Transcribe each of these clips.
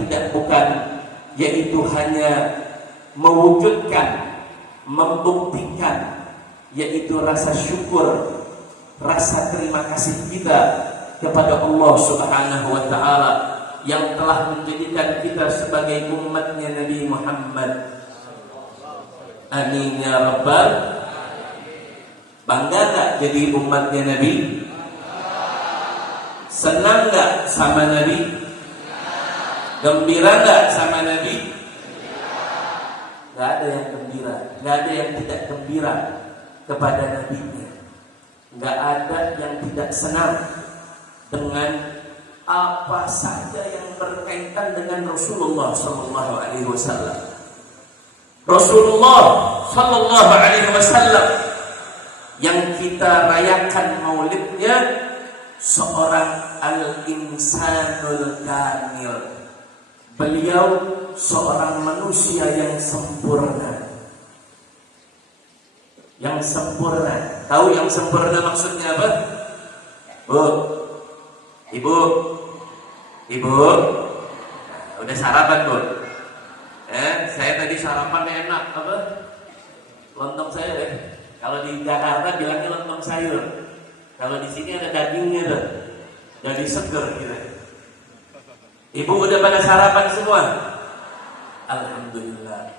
tidak bukan, yaitu hanya mewujudkan, membuktikan, yaitu rasa syukur, rasa terima kasih kita kepada Allah Subhanahu wa Ta'ala yang telah menjadikan kita sebagai umatnya Nabi Muhammad. Amin ya Rabbal. Bangga gak jadi umatnya Nabi? Senang gak sama Nabi? Gembira gak sama Nabi? Gak ada yang gembira, gak ada yang tidak gembira kepada Nabi-Nya. Gak ada yang tidak senang dengan apa saja yang berkaitan dengan Rasulullah Sallallahu Alaihi Wasallam. Rasulullah Sallallahu Alaihi Wasallam yang kita rayakan maulidnya seorang al-insanul kamil. Beliau seorang manusia yang sempurna. Yang sempurna. Tahu yang sempurna maksudnya apa? Bu, ibu, nah, udah sarapan Bu? Saya tadi sarapan enak apa? Lontong sayur ya. Kalau di Jakarta bilangnya lontong sayur. Kalau di sini ada dagingnya tuh, jadi seger gitu. Ibu udah pada sarapan semua? Alhamdulillah.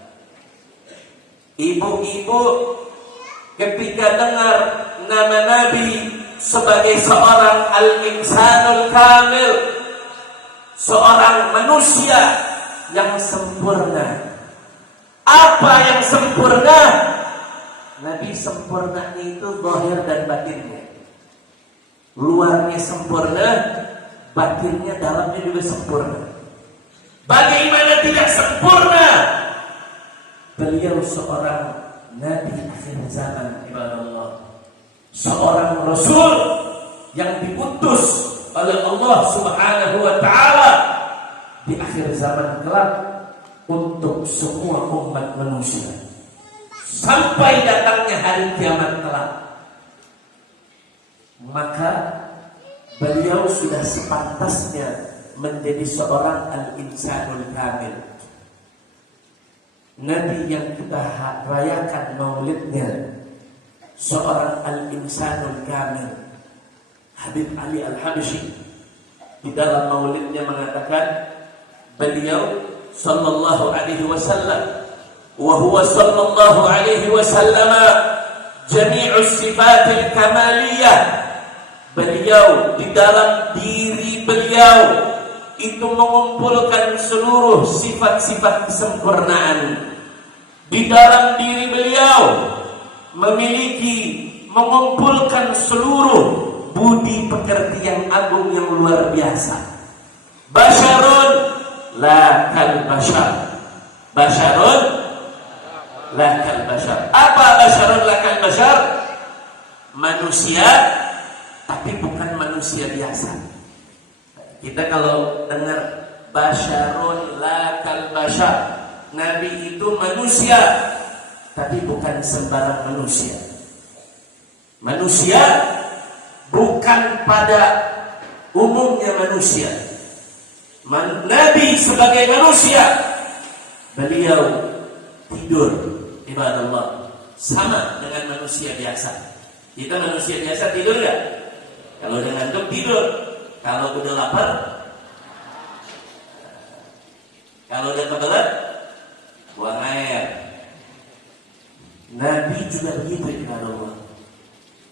Ibu-ibu ketika dengar nama Nabi sebagai seorang al-insanul kamil, seorang manusia yang sempurna. Apa yang sempurna? Nabi sempurna itu zahir dan batinnya. Luarnya sempurna, batinnya dalamnya juga sempurna. Bagaimana tidak sempurna? Beliau seorang Nabi akhir zaman, ibadallah. Seorang Rasul yang diutus oleh Allah Subhanahu wa Ta'ala di akhir zaman kelak untuk semua umat manusia sampai datangnya hari kiamat kelak. Maka beliau sudah sepantasnya menjadi seorang al-insanul kamil. Nabi yang kita rayakan maulidnya seorang al-insanul kamil, Habib Ali Al-Habsyi, di dalam maulidnya mengatakan beliau sallallahu alaihi wasallam wa huwa sallallahu alaihi wasallam jami'us sifatil kamaliyah. Beliau di dalam diri beliau itu mengumpulkan seluruh sifat-sifat kesempurnaan. Di dalam diri beliau mengumpulkan seluruh budi pekerti yang agung yang luar biasa. Basyarun la kal basyar. Basyarun la kal basyar. Apa basyarun la kal basyar? Manusia tapi bukan manusia biasa. Kita kalau dengar basyarun la kal basyar, Nabi itu manusia tapi bukan sembarang manusia. Manusia bukan pada umumnya manusia. Nabi sebagai manusia, beliau tidur, ibadallah, sama dengan manusia biasa. Kita manusia biasa tidur gak? Kalau udah ngantuk tidur, kalau udah lapar, kalau udah kebelet, buang air. Nabi juga begitu, ibadallah.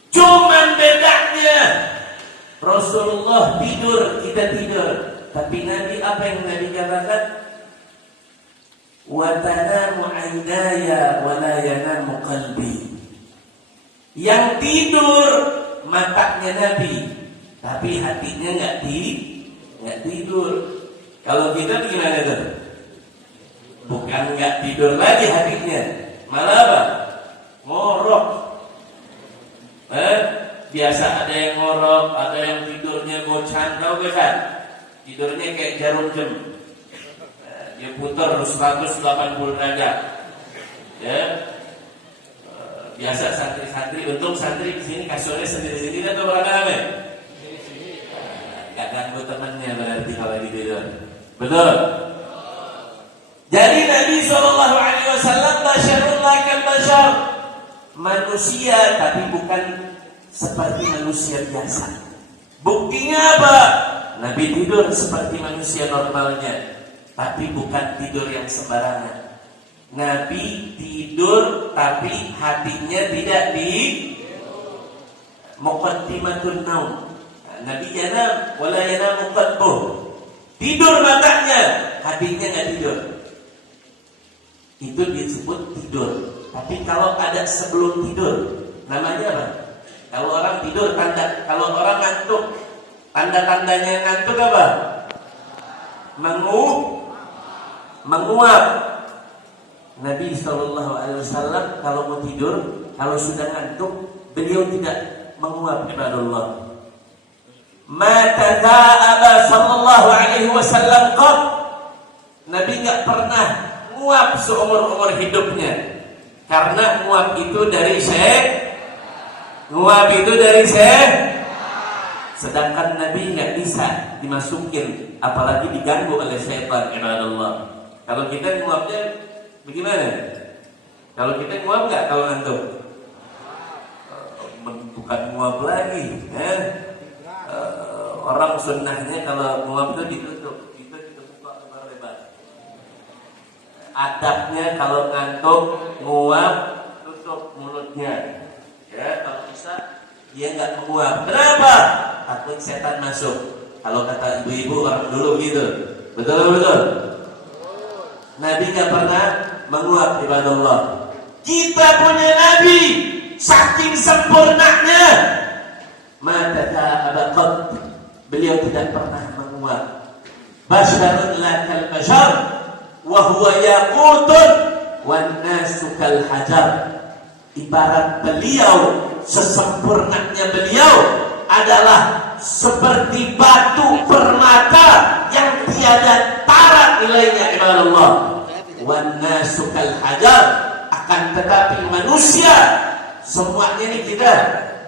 Cuman bedanya Rasulullah tidur, kita tidur. Tapi Nabi apa yang Nabi katakan? Wa tanamu 'ainaya wa la yanamu qalbi. Yang tidur matanya Nabi, tapi hatinya enggak tidur. Kalau kita gimana tuh? Bukan enggak tidur lagi hatinya, malah apa? Ngorok. Biasa ada yang ngorok, ada yang tidurnya gocan, tau gak kan? Tidurnya kayak jarum jam. Dia putar 180 derajat. Ya. Biasa santri-santri, untung santri di sini kasurnya sendiri-sendiri atau rame-rame? Gak ganggu temannya berarti kalau lagi tidur. Betul? kal bashar. Manusia tapi bukan seperti manusia biasa. Buktinya apa? Nabi tidur seperti manusia normalnya, tapi bukan tidur yang sembarangan. Nabi tidur tapi hatinya tidak di muqaddimatun naum. Nabi yanam wala yanamu qalbuh. Tidur matanya, hatinya nggak tidur. Itu disebut tidur. Tapi kalau ada sebelum tidur, namanya apa? Kalau orang tidur tanda, kalau orang ngantuk, tanda-tandanya ngantuk apa? Menguap. Nabi SAW kalau mau tidur, kalau sudah ngantuk, beliau tidak menguap kepada Allah. Ma tada'aba sallallahu alaihi wasallam qat. Nabi enggak pernah nguap seumur-umur hidupnya. Karena nguap itu dari sedangkan Nabi enggak bisa dimasukin, apalagi diganggu oleh syaitan kepada Allah. Kalau kita nguapnya bagaimana? Kalau kita nguap enggak kalau ngantuk? Bukan nguap lagi, orang sunnahnya kalau nguap itu ditutup, kita buka lebar-lebar. Adabnya kalau ngantuk nguap, tutup mulutnya. Ya, kalau bisa dia nggak menguap. Kenapa? Takut setan masuk. Kalau kata ibu-ibu orang dulu gitu, betul. Nabi nggak pernah menguap ibadah Allah. Kita punya Nabi saking sempurnanya, mata abaqat, beliau tidak pernah menguap. Basyarun la kal bashar wa huwa yaqutun wan nasu kal hajar. Ibarat beliau, sesempurnanya beliau adalah seperti batu permata yang tiada tara nilainya ibadah Allah. Wan nasu kal hajar, akan tetapi manusia semuanya ini kita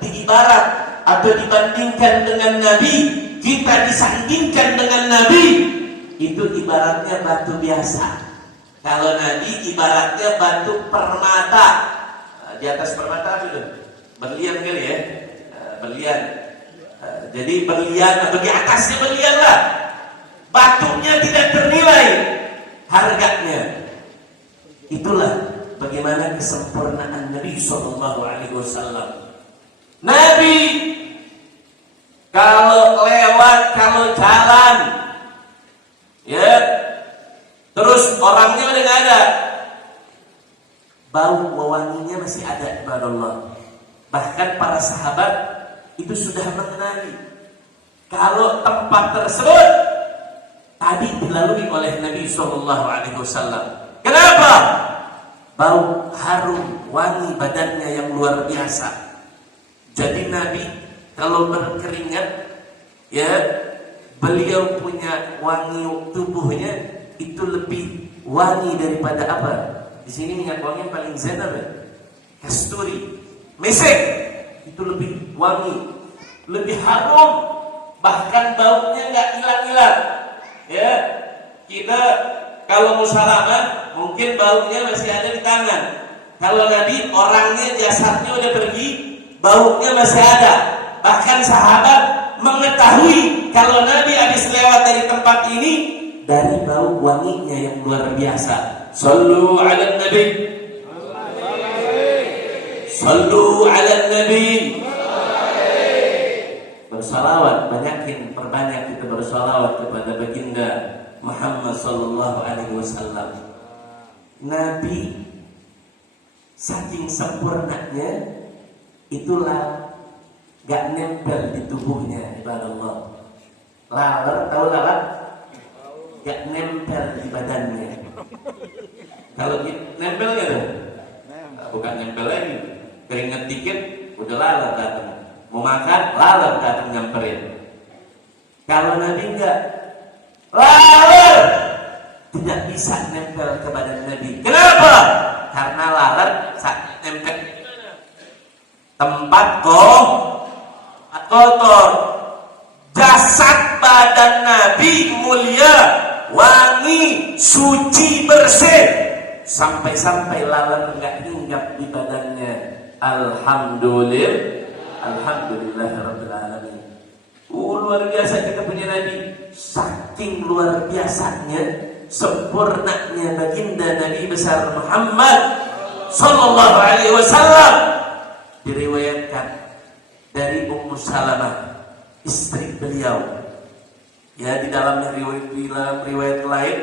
diibarat atau dibandingkan dengan Nabi, kita disandingkan dengan Nabi, itu ibaratnya batu biasa. Kalau Nabi ibaratnya batu permata. Di atas permata itu berlian kali ya, berlian. Jadi berlian atau di atasnya berlian lah. Batunya tidak ternilai harganya. Itulah bagaimana kesempurnaan Nabi Sallallahu Alaihi Wasallam. Nabi kalau lewat, kalau jalan, ya, terus orangnya udah nggak ada, bau wewanginya masih ada kepada Allah. Bahkan para sahabat itu sudah mengenali kalau tempat tersebut tadi dilalui oleh Nabi Sallallahu Alaihi Wasallam. Kenapa? Bau harum, wangi badannya yang luar biasa. Jadi Nabi kalau berkeringat, ya, beliau punya wangi tubuhnya itu lebih wangi daripada apa? Di sini minyak wangi yang paling zenar, ya? Kasturi, mesek, itu lebih wangi, lebih harum, bahkan baunya nggak hilang-hilang. Ya, kita kalau mau salaman, mungkin baunya masih ada di tangan. Kalau Nabi orangnya jasadnya udah pergi, baunya masih ada. Bahkan sahabat mengetahui kalau Nabi habis lewat dari tempat ini dari bau wanginya yang luar biasa. Sallu ala Nabi, sallu ala Nabi. Bersalawat, perbanyak kita bersalawat kepada baginda Muhammad sallallahu alaihi wasallam. Nabi saking sempurnanya itulah gak nempel di tubuhnya ibadah Allah. Laler, tahu lalat? Gak nempel di badannya. Kalau nempel gitu, bukan nempel lagi. Keringet dikit, udah laler datang. Mau makan, laler datang nyamperin. Kalau Nabi enggak, laler tidak bisa nempel ke badan Nabi. Kenapa? Karena laler saat nempel tempat kotor. Jasad badan Nabi mulia, wangi, suci, bersih. sampai-sampai lalat enggak hinggap di badannya. Alhamdulillahirabbil alamin. Luar biasa kita punya Nabi. Saking luar biasanya, sempurnanya baginda Nabi besar Muhammad sallallahu alaihi wasallam. Diriwayatkan dari Ummu Salamah, istri beliau. Ya, di dalam riwayat lain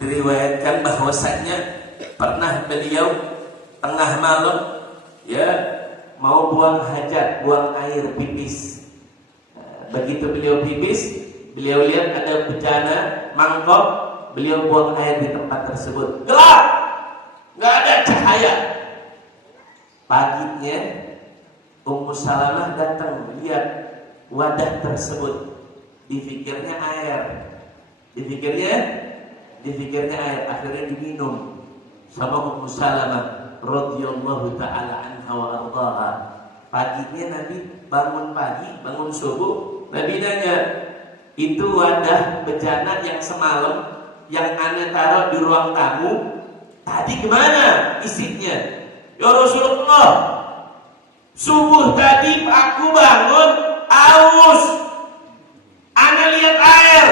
diriwayatkan bahwasanya pernah beliau tengah malam ya mau buang hajat, buang air pipis. Begitu beliau pipis, beliau lihat ada bejana mangkok, beliau buang air di tempat tersebut. Gelap, nggak ada cahaya. Paginya Ummu Salamah datang lihat wadah tersebut, dipikirnya air, dipikirnya air, akhirnya diminum sama Ummu Salamah radhiyallahu taala anha wa ardhaha. Paginya Nabi bangun pagi, bangun subuh, Nabi nanya, itu wadah bejana yang semalam yang Anda taruh di ruang tamu, tadi kemana isinya? Ya Rasulullah, subuh tadi aku bangun aus, Anda lihat air,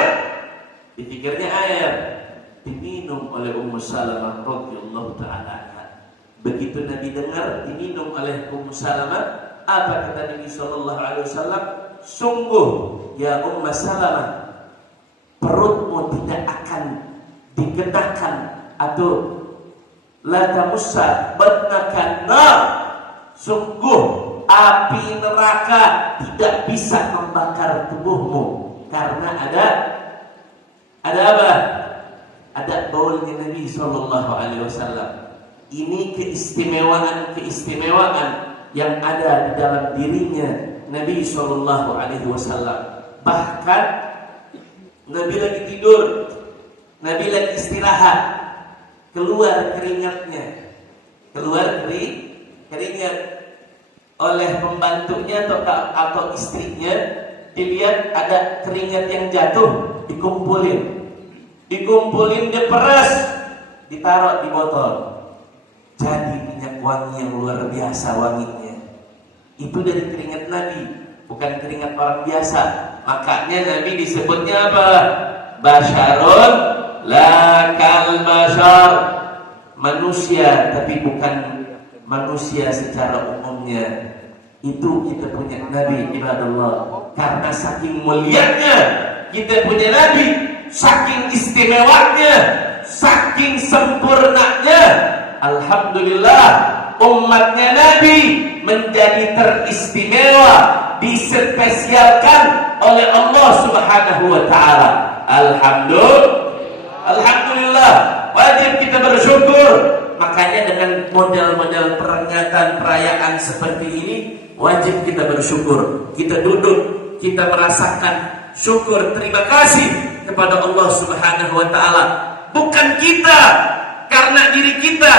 dipikirnya air, diminum oleh Ummu Salamah radhiyallahu taala. Begitu Nabi dengar diminum oleh Ummu Salamah, apa kata Nabi sallallahu alaihi wasallam? Sungguh ya Ummu Salamah, perutmu tidak akan dikenakan atau la tamussa batnaka nar. Sungguh api neraka tidak bisa membakar tubuhmu karena ada apa? Ada baulnya Nabi sallallahu alaihi wasallam. Ini keistimewaan yang ada di dalam dirinya Nabi sallallahu alaihi wasallam. Bahkan Nabi lagi tidur, Nabi lagi istirahat, keluar keringatnya, keringat oleh pembantunya atau istrinya. Dilihat ada keringat yang jatuh, dikumpulin, diperas, ditaruh di botol. Jadi minyak wangi yang luar biasa wanginya. Itu dari keringat Nabi, bukan keringat orang biasa. Makanya Nabi disebutnya apa? Basyarun la kal bashar. Manusia tapi bukan manusia secara umumnya. Itu kita punya Nabi ibadallah. Karena saking mulianya kita punya Nabi, saking istimewanya, saking sempurnanya, alhamdulillah umatnya Nabi menjadi teristimewa, dispesialkan oleh Allah Subhanahu wa taala. Alhamdulillah, wajib kita bersyukur. Makanya dengan model-model peringatan perayaan seperti ini, wajib kita bersyukur. Kita duduk, kita merasakan syukur, terima kasih kepada Allah Subhanahu wa taala. Bukan kita karena diri kita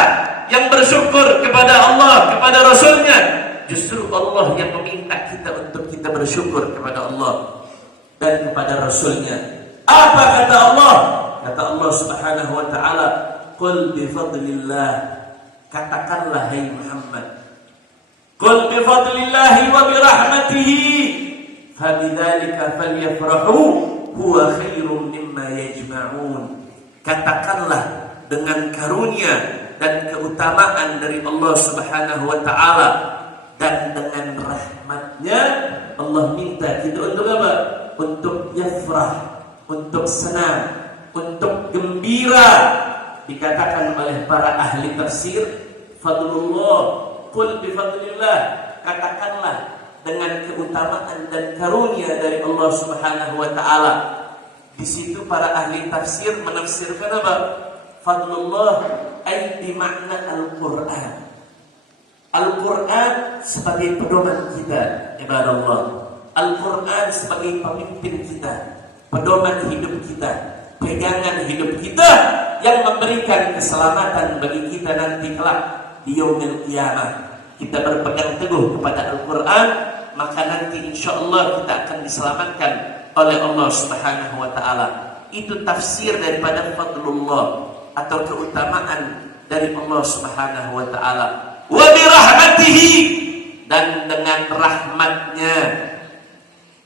yang bersyukur kepada Allah, kepada Rasulnya. Justru Allah yang meminta kita untuk kita bersyukur kepada Allah dan kepada Rasulnya. Apa kata Allah? Kata Allah Subhanahu wa ta'ala, qul bifadlillah, katakanlah hai Muhammad, qul bifadlillahi wa birahmatihi fabidzalika falyafrahu huwa khairum mimma yajma'un. Katakanlah dengan karunia dan keutamaan dari Allah Subhanahu wa ta'ala dan dengan rahmatnya, Allah minta kita untuk apa? Untuk yafrah, untuk senang, untuk gembira. Dikatakan oleh para ahli tafsir, fadlullah, qul bifadlillah, katakanlah dengan keutamaan dan karunia dari Allah Subhanahu wa ta'ala. Di situ para ahli tafsir menafsirkan apa? Fadlullah ay bi makna Al-Qur'an. Al-Qur'an sebagai pedoman kita, ibadallah. Al-Qur'an sebagai pemimpin kita, pedoman hidup kita, pegangan hidup kita yang memberikan keselamatan bagi kita nanti kelak di yaumil qiyamah. Kita berpegang teguh kepada Al-Qur'an, maka nanti insyaallah kita akan diselamatkan oleh Allah Subhanahu wa ta'ala. Itu tafsir daripada fadlullah. atau keutamaan dari Allah Subhanahu wa taala. Wa bi rahmatihi, dan dengan rahmatnya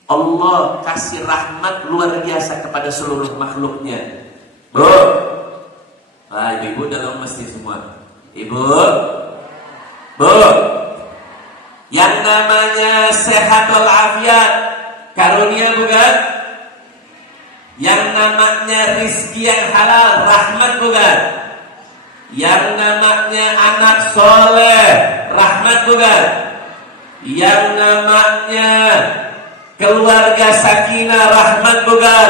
Allah kasih rahmat luar biasa kepada seluruh makhluknya. Bu, ibu dalam mesti semua. Ibu, bu, yang namanya sehat walafiat karunia bukan? Yang namanya rizki yang halal rahmat bukan? Yang namanya anak soleh rahmat bukan? Yang namanya keluarga sakinah rahmat bukan?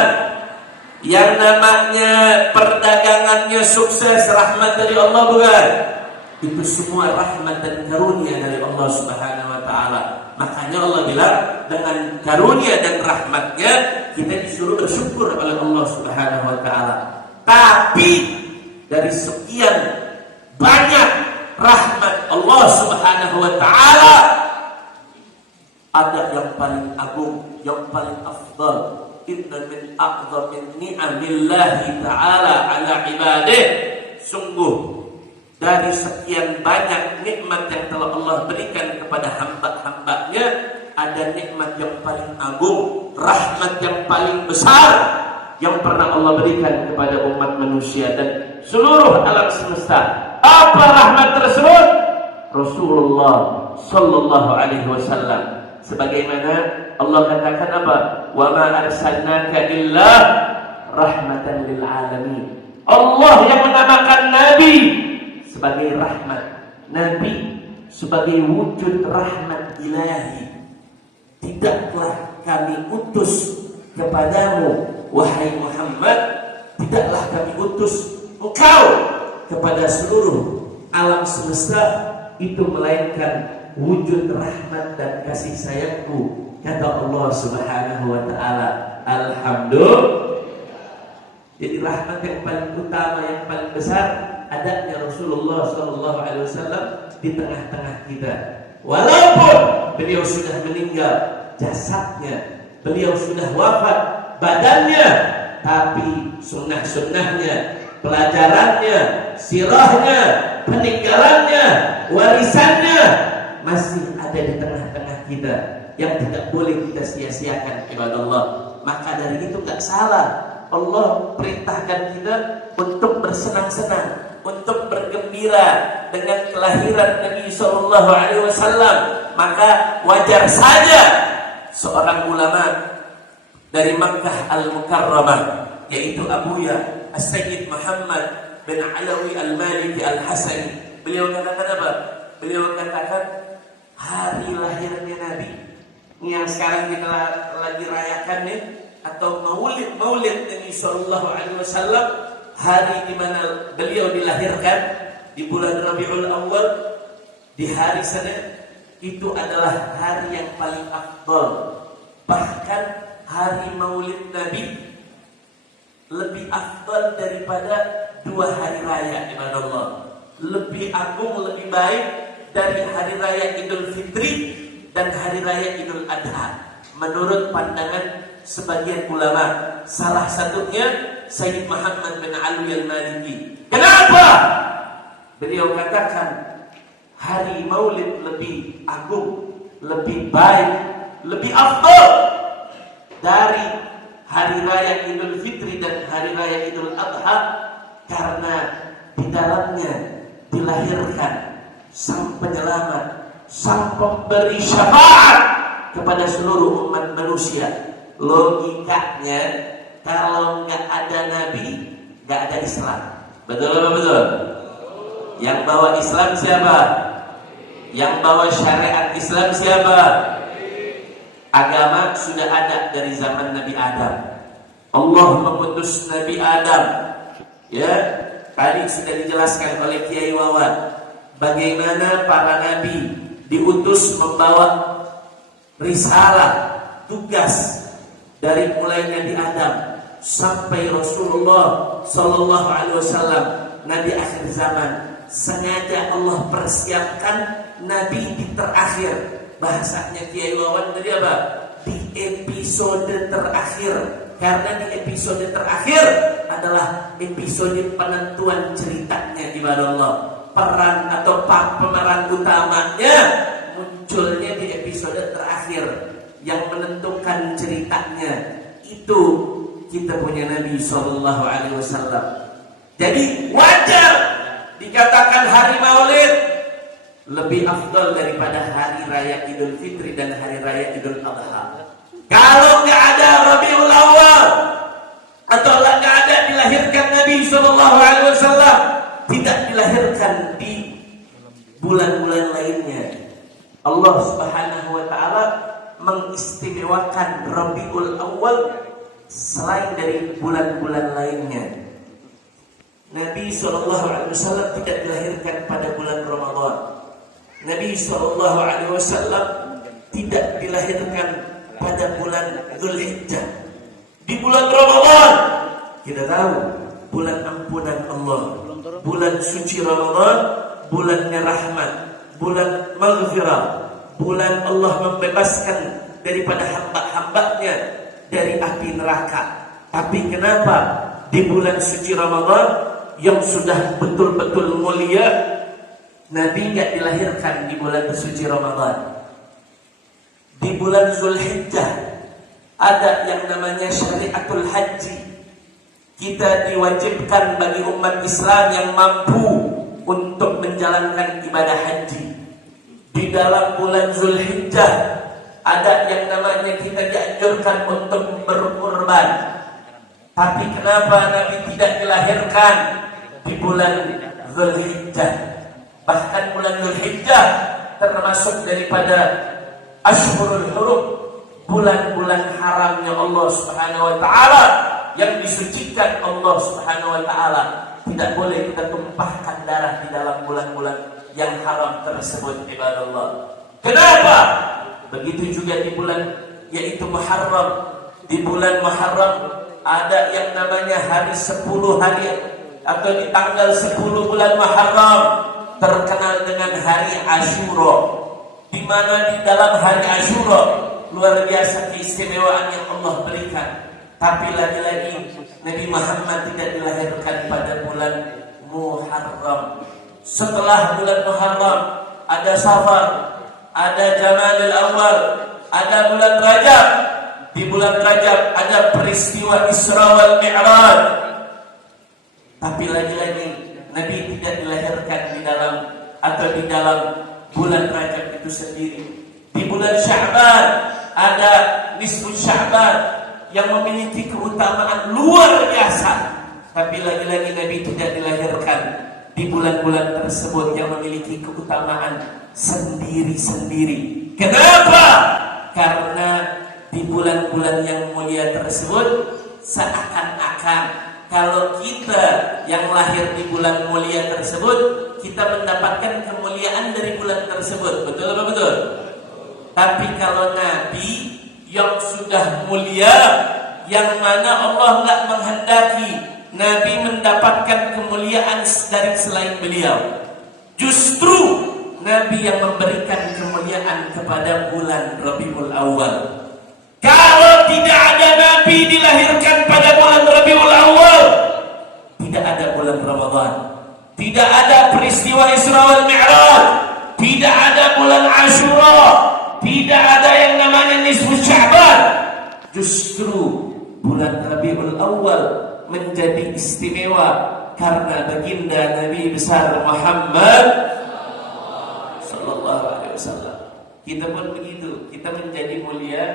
Yang namanya perdagangannya sukses rahmat dari Allah bukan? Itu semua rahmat dan karunia dari Allah Subhanahu wa taala. Makanya Allah bilang dengan karunia dan rahmatnya kita disuruh bersyukur oleh Allah Subhanahu wa taala. Tapi dari sekian banyak rahmat Allah Subhanahu wa taala, ada yang paling agung, yang paling afdal. Inna min a'dhamin ni'amillahi ta'ala ala ibadih. Sungguh dari sekian banyak nikmat yang telah Allah berikan kepada hamba-hambanya, ada nikmat yang paling agung, rahmat yang paling besar yang pernah Allah berikan kepada umat manusia dan seluruh alam semesta. Apa rahmat tersebut? Rasulullah sallallahu alaihi wasallam. Sebagaimana Allah katakan apa? Wa ma arsalnaka illa rahmatan lil alamin. Allah yang menamakan Nabi sebagai rahmat, Nabi sebagai wujud rahmat ilahi. Tidaklah kami utus kepadamu wahai Muhammad, tidaklah kami utus engkau kepada seluruh alam semesta itu melainkan wujud rahmat dan kasih sayangku, kata Allah Subhanahu wa taala. Alhamdulillah. Jadi rahmat yang paling utama, yang paling besar adanya Rasulullah sallallahu alaihi wasallam di tengah-tengah kita. Walaupun beliau sudah meninggal jasadnya, beliau sudah wafat badannya, tapi sunnah-sunnahnya, pelajarannya, sirahnya, peninggalannya, warisannya masih ada di tengah-tengah kita yang tidak boleh kita sia-siakan, ibadallah. Maka dari itu enggak salah Allah perintahkan kita untuk bersenang-senang, untuk bergembira dengan kelahiran Nabi sallallahu alaihi wasallam. Maka wajar saja seorang ulama dari Makkah Al-Mukarramah, yaitu Abuya As-Sayyid Muhammad bin Alawi Al-Maliki Al-Hasani, beliau katakan apa? Beliau katakan hari lahirnya Nabi yang sekarang kita lagi rayakan nih, atau maulid Nabi sallallahu alaihi wasallam, hari di mana beliau dilahirkan di bulan Rabiul Awal, di hari Senin, itu adalah hari yang paling afdal. Bahkan hari maulid Nabi lebih afdal daripada 2 hari raya, ibadallah. Lebih agung, lebih baik dari hari raya Idul Fitri dan hari raya Idul Adha menurut pandangan sebagian ulama. Salah satunya Sayyid Muhammad bin Ali Al-Maliki. Kenapa? Beliau katakan hari maulid lebih agung, lebih baik, lebih afdal dari hari raya Idul Fitri dan hari raya Idul Adha, karena di dalamnya dilahirkan sang penyelamat, sang pemberi syafaat kepada seluruh umat manusia. Logikanya kalau nggak ada Nabi, nggak ada Islam. Betul apa betul? Yang bawa Islam siapa? Yang bawa syariat Islam siapa? Agama sudah ada dari zaman Nabi Adam. Allah mengutus Nabi Adam. Ya, tadi sudah dijelaskan oleh Kiai Wawan bagaimana para nabi diutus membawa risalah, tugas dari mulai Nabi Adam sampai Rasulullah sallallahu alaihi wasallam, nabi akhir zaman. Sengaja Allah persiapkan nabi di terakhir. Bahasanya Kiai Wawan tadi apa? Di episode terakhir Karena di episode terakhir adalah episode penentuan ceritanya ibadallah. Peran atau pemeran utamanya munculnya di episode terakhir yang menentukan ceritanya. Itu kita punya Nabi Sallallahu Alaihi Wasallam. Jadi wajar dikatakan hari Maulid lebih afdal daripada hari raya Idul Fitri dan hari raya Idul Adha. Kalau nggak ada Rabiul Awal atau nggak ada dilahirkan Nabi Sallallahu Alaihi Wasallam, tidak dilahirkan di bulan-bulan lainnya. Allah Subhanahu Wa Taala mengistimewakan Rabiul Awal selain dari bulan-bulan lainnya. Nabi Sallallahu Alaihi Wasallam tidak dilahirkan pada bulan Ramadan. Nabi Sallallahu Alaihi Wasallam tidak dilahirkan pada bulan Dzulhijjah. Di bulan Ramadan kita tahu bulan ampunan Allah, bulan suci Ramadan, bulannya rahmat, bulan maghfirah, bulan Allah membebaskan daripada hamba-hambanya dari api neraka. Tapi kenapa di bulan suci Ramadan yang sudah betul-betul mulia, Nabi nggak dilahirkan di bulan suci Ramadan? Di bulan Dzulhijjah ada yang namanya syariatul haji. Kita diwajibkan bagi umat Islam yang mampu untuk menjalankan ibadah haji. Di dalam bulan Dzulhijjah ada yang namanya kita dianjurkan untuk berkurban. Tapi kenapa Nabi tidak dilahirkan di bulan Dzulhijjah? Bahkan bulan Dzulhijjah termasuk daripada Ashhurul Hurum, bulan-bulan haramnya Allah Subhanahu Wa Taala, yang disucikan Allah Subhanahu Wa Taala. Tidak boleh kita tumpahkan darah di dalam bulan-bulan yang haram tersebut, ibadallah. Kenapa? Begitu juga di bulan yaitu Muharram. Di bulan Muharram ada yang namanya hari 10 hari atau di tanggal 10 bulan Muharram terkenal dengan hari Asyura, di mana di dalam hari Asyura luar biasa keistimewaan yang Allah berikan. Tapi lagi-lagi Nabi Muhammad tidak dilahirkan pada bulan Muharram. Setelah bulan Muharram ada Safar, ada Jamadil Awal, ada bulan Rajab. Di bulan Rajab ada peristiwa Isra wal Mi'raj. Tapi lagi-lagi Nabi tidak dilahirkan di dalam atau di dalam bulan Rajab itu sendiri. Di bulan Sya'ban ada nisfu Sya'ban yang memiliki keutamaan luar biasa. Tapi lagi-lagi Nabi tidak dilahirkan di bulan-bulan tersebut yang memiliki keutamaan sendiri-sendiri. Kenapa? Karena di bulan-bulan yang mulia tersebut seakan-akan kalau kita yang lahir di bulan mulia tersebut, kita mendapatkan kemuliaan dari bulan tersebut. Betul atau betul? Tapi kalau Nabi yang sudah mulia, yang mana Allah nggak menghendaki Nabi mendapatkan kemuliaan dari selain beliau, justru Nabi yang memberikan kemuliaan kepada bulan Rabiul Awal. Kalau tidak ada Nabi dilahirkan pada bulan Rabiul Awal, tidak ada bulan Ramadan, tidak ada peristiwa Isra wal Mi'raj, tidak ada bulan Asyura, tidak ada yang namanya nisfu Sya'ban. Justru bulan Rabiul Awal menjadi istimewa karena baginda Nabi besar Muhammad Sallallahu Alaihi Wasallam. Kita pun begitu, kita menjadi mulia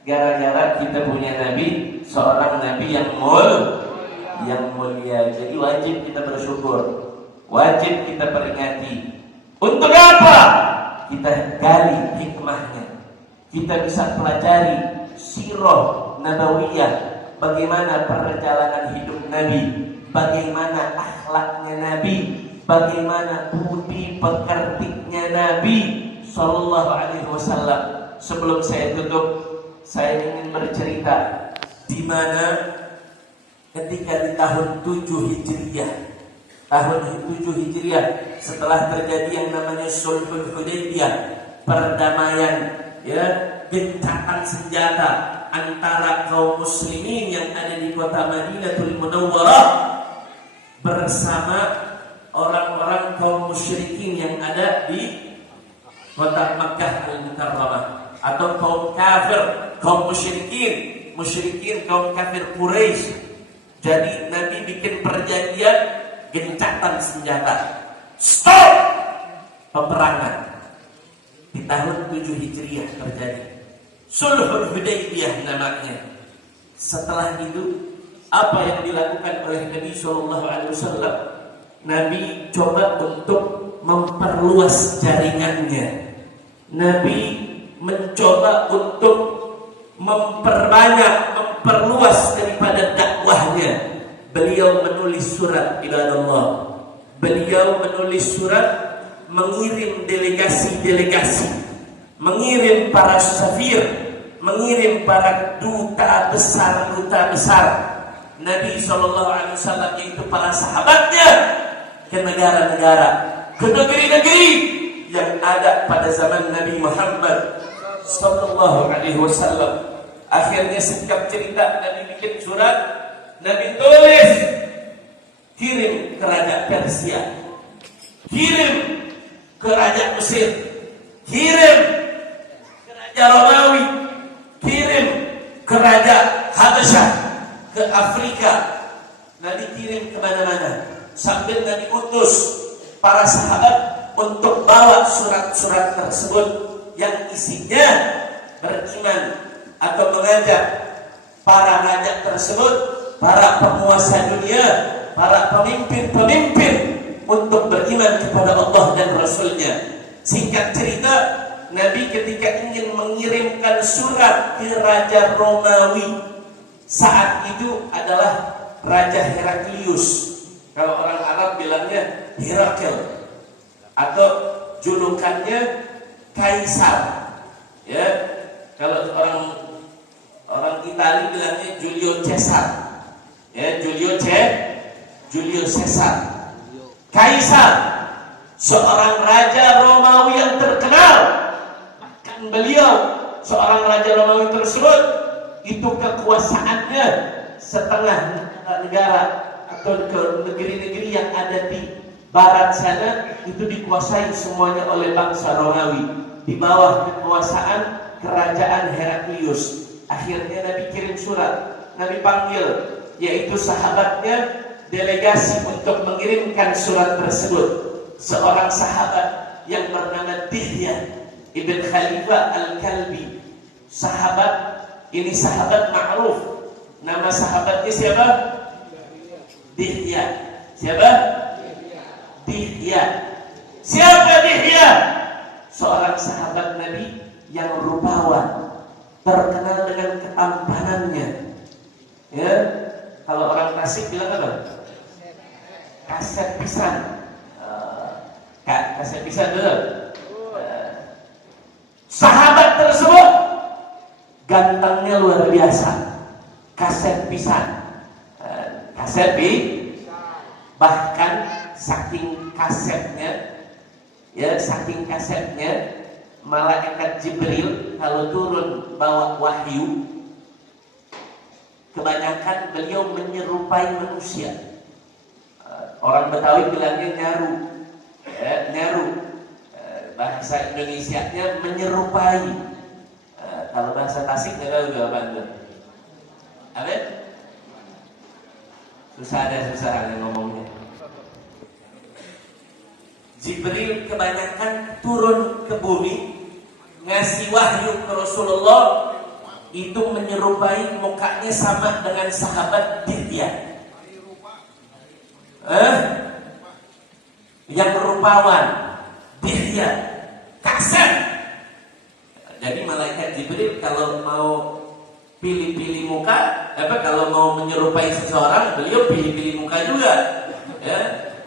gara-gara kita punya Nabi, seorang Nabi yang mulia. Jadi wajib kita bersyukur, wajib kita peringati. Untuk apa? Kita gali hikmahnya. Kita bisa pelajari sirah nabawiyah, bagaimana perjalanan hidup Nabi, bagaimana akhlaknya Nabi, bagaimana budi pekertinya Nabi Sallallahu Alaihi Wasallam. Sebelum saya tutup, saya ingin bercerita di mana ketika di tahun 7 Hijriah, setelah terjadi yang namanya Sulhul Hudaybiyah, perdamaian, ya, gencatan senjata antara kaum muslimin yang ada di kota Madinatul Munawwarah bersama orang-orang kaum musyrikin yang ada di kota Makkah Al-Mukarramah, atau kaum kafir, kaum musyrikin kaum kafir Quraisy. Jadi Nabi bikin perjanjian gencatan senjata, stop peperangan. Di tahun 7 Hijriah terjadi Sulhul Hudaybiyah namanya. Setelah itu apa yang dilakukan oleh Nabi SAW? Nabi coba untuk memperluas jaringannya. Nabi mencoba untuk memperluas daripada dakwahnya. Beliau menulis surat ila Allah. Beliau menulis surat, mengirim delegasi-delegasi, mengirim para safir, mengirim para duta besar. Nabi SAW, yaitu para sahabatnya, ke negara-negara, ke negeri-negeri yang ada pada zaman Nabi Muhammad SAW. Akhirnya singkat cerita, Nabi bikin surat, Nabi tulis, kirim ke Raja Persia, kirim ke Raja Mesir, kirim ke Raja Romawi, kirim ke Raja Habasyah, ke Afrika. Nabi kirim kemana-mana, sambil Nabi utus para sahabat untuk bawa surat-surat tersebut yang isinya beriman atau mengajak para raja tersebut, para penguasa dunia, para pemimpin-pemimpin untuk beriman kepada Allah dan Rasulnya. Singkat cerita, Nabi ketika ingin mengirimkan surat ke Raja Romawi, saat itu adalah Raja Heraklius. Kalau orang Arab bilangnya Herakl, atau julukannya Kaisar. Ya, kalau orang Italia bilangnya Julio Caesar. Ya, Julio Caesar. Kaisar, seorang raja Romawi yang terkenal. Bahkan beliau, seorang raja Romawi tersebut, itu kekuasaannya setengah negara atau ke negeri-negeri yang ada di barat sana itu dikuasai semuanya oleh bangsa Romawi di bawah kekuasaan kerajaan Heraklius. Akhirnya Nabi kirim surat, Nabi panggil yaitu sahabatnya, delegasi untuk mengirimkan surat tersebut. Seorang sahabat yang bernama Dihya Ibn Khalifah Al-Kalbi. Sahabat ini sahabat ma'ruf. Nama sahabatnya siapa? Dihya. Siapa? Dihya. Siapa Dihya? Seorang sahabat Nabi yang rupawan, terkenal dengan ketampanannya. Ya, kalau orang Tasik bilang apa? Kaset pisan. Kaset pisan dulu. Sahabat tersebut gantengnya luar biasa. Kaset pisan. Bahkan saking kasetnya malaikat Jibril kalau turun bawa wahyu, kebanyakan beliau menyerupai manusia. Orang Betawi bilangnya nyaru. Bahasa Indonesianya menyerupai. Kalau bahasa Tasik nggak tahu jawaban. Apa? Susah ngomongnya. Jibril kebanyakan turun ke bumi ngasih wahyu ke Rasulullah, itu menyerupai mukanya sama dengan sahabat Dihya. Yang rupawan Dihya, kasar. Jadi malaikat Jibril kalau mau pilih-pilih muka, kalau mau menyerupai seseorang, beliau pilih-pilih muka juga. Ya,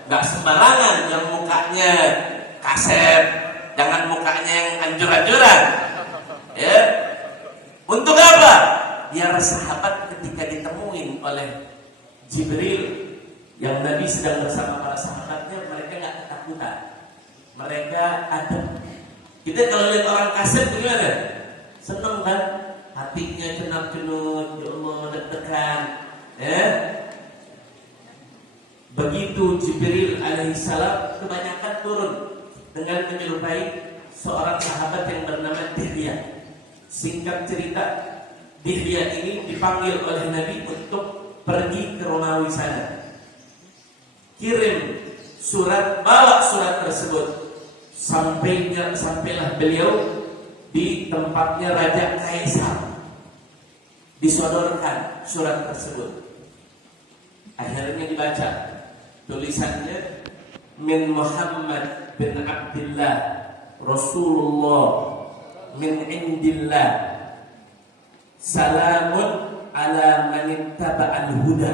nggak sembarangan yang mukanya kasar, jangan mukanya yang hancur-hancuran. Ya, untuk apa? Biar sahabat ketika ditemuin oleh Jibril, yang Nabi sedang bersama para sahabatnya, mereka nggak ketakutan, mereka adem. Kita kalau lihat orang kasar gimana? Seneng kan? Hatinya hatinya cenut-cenut, ya Allah deg-degan. Ya. Begitu Jibril alaihissalam kebanyakan turun dengan menyerupai seorang sahabat yang bernama Dihya. Singkat cerita, Dihya ini dipanggil oleh Nabi untuk pergi ke Romawi sana. Kirim surat, bawa surat tersebut. Sampailah beliau di tempatnya Raja Kaisar. Disodorkan surat tersebut. Akhirnya dibaca. Tulisannya min Muhammad bin Abdullah Rasulullah min indillah salamun ala man ittaba'al huda.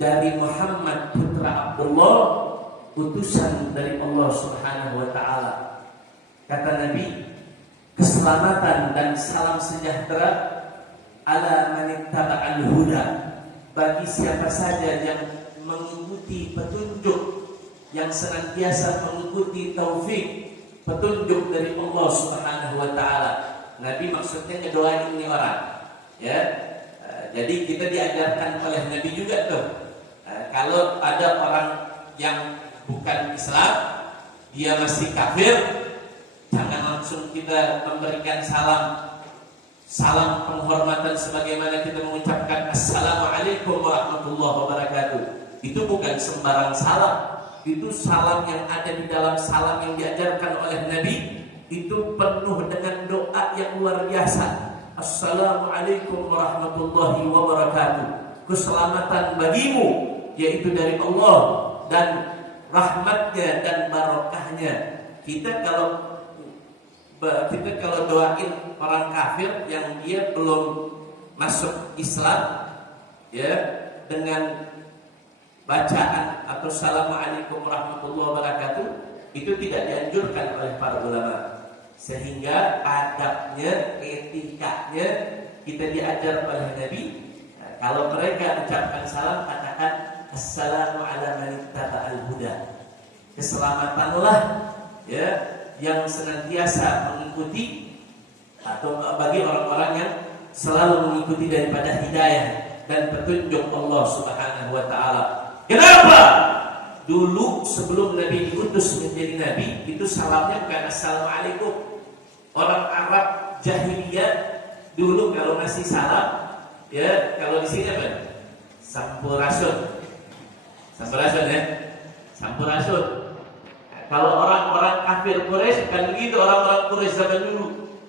Dari Muhammad putra Abdullah, utusan dari Allah Subhanahu wa taala. Kata Nabi, keselamatan dan salam sejahtera ala man ittaba'al huda, bagi siapa saja yang mengikuti petunjuk, yang senantiasa mengikuti taufik petunjuk dari Allah Subhanahu wa taala. Nabi maksudnya ngedoain ini orang. Ya. Jadi kita diajarkan oleh Nabi juga tuh. Kalau ada orang yang bukan Islam, dia masih kafir, jangan langsung kita memberikan salam penghormatan sebagaimana kita mengucapkan Assalamualaikum warahmatullahi wabarakatuh. Itu bukan sembarang salam. Itu salam yang ada di dalam salam yang diajarkan oleh Nabi, itu penuh dengan doa yang luar biasa. Assalamualaikum warahmatullahi wabarakatuh. Keselamatan bagimu, yaitu dari Allah, dan rahmatnya dan barokahnya. Kita kalau doain orang kafir yang dia belum masuk Islam, ya, dengan bacaan atau Assalamualaikum warahmatullahi wabarakatuh, itu tidak dianjurkan oleh para ulama. Sehingga adabnya, etikanya kita diajar oleh Nabi. Nah, kalau mereka ucapkan salam, katakan Assalamu ala man ittaba'al huda. Keselamatanlah, ya, yang senantiasa mengikuti, atau bagi orang-orang yang selalu mengikuti daripada hidayah dan petunjuk Allah Subhanahu wa taala. Kenapa? Dulu sebelum Nabi diutus menjadi Nabi, itu salamnya bukan Assalamualaikum. Orang Arab jahiliyah dulu kalau ngasih salam, ya, kalau di sini apa? Sampurasun. Sampurasun, ya. Sampurasun. Nah, kalau orang-orang kafir Quraisy kan begitu, orang-orang Quraisy zaman dulu.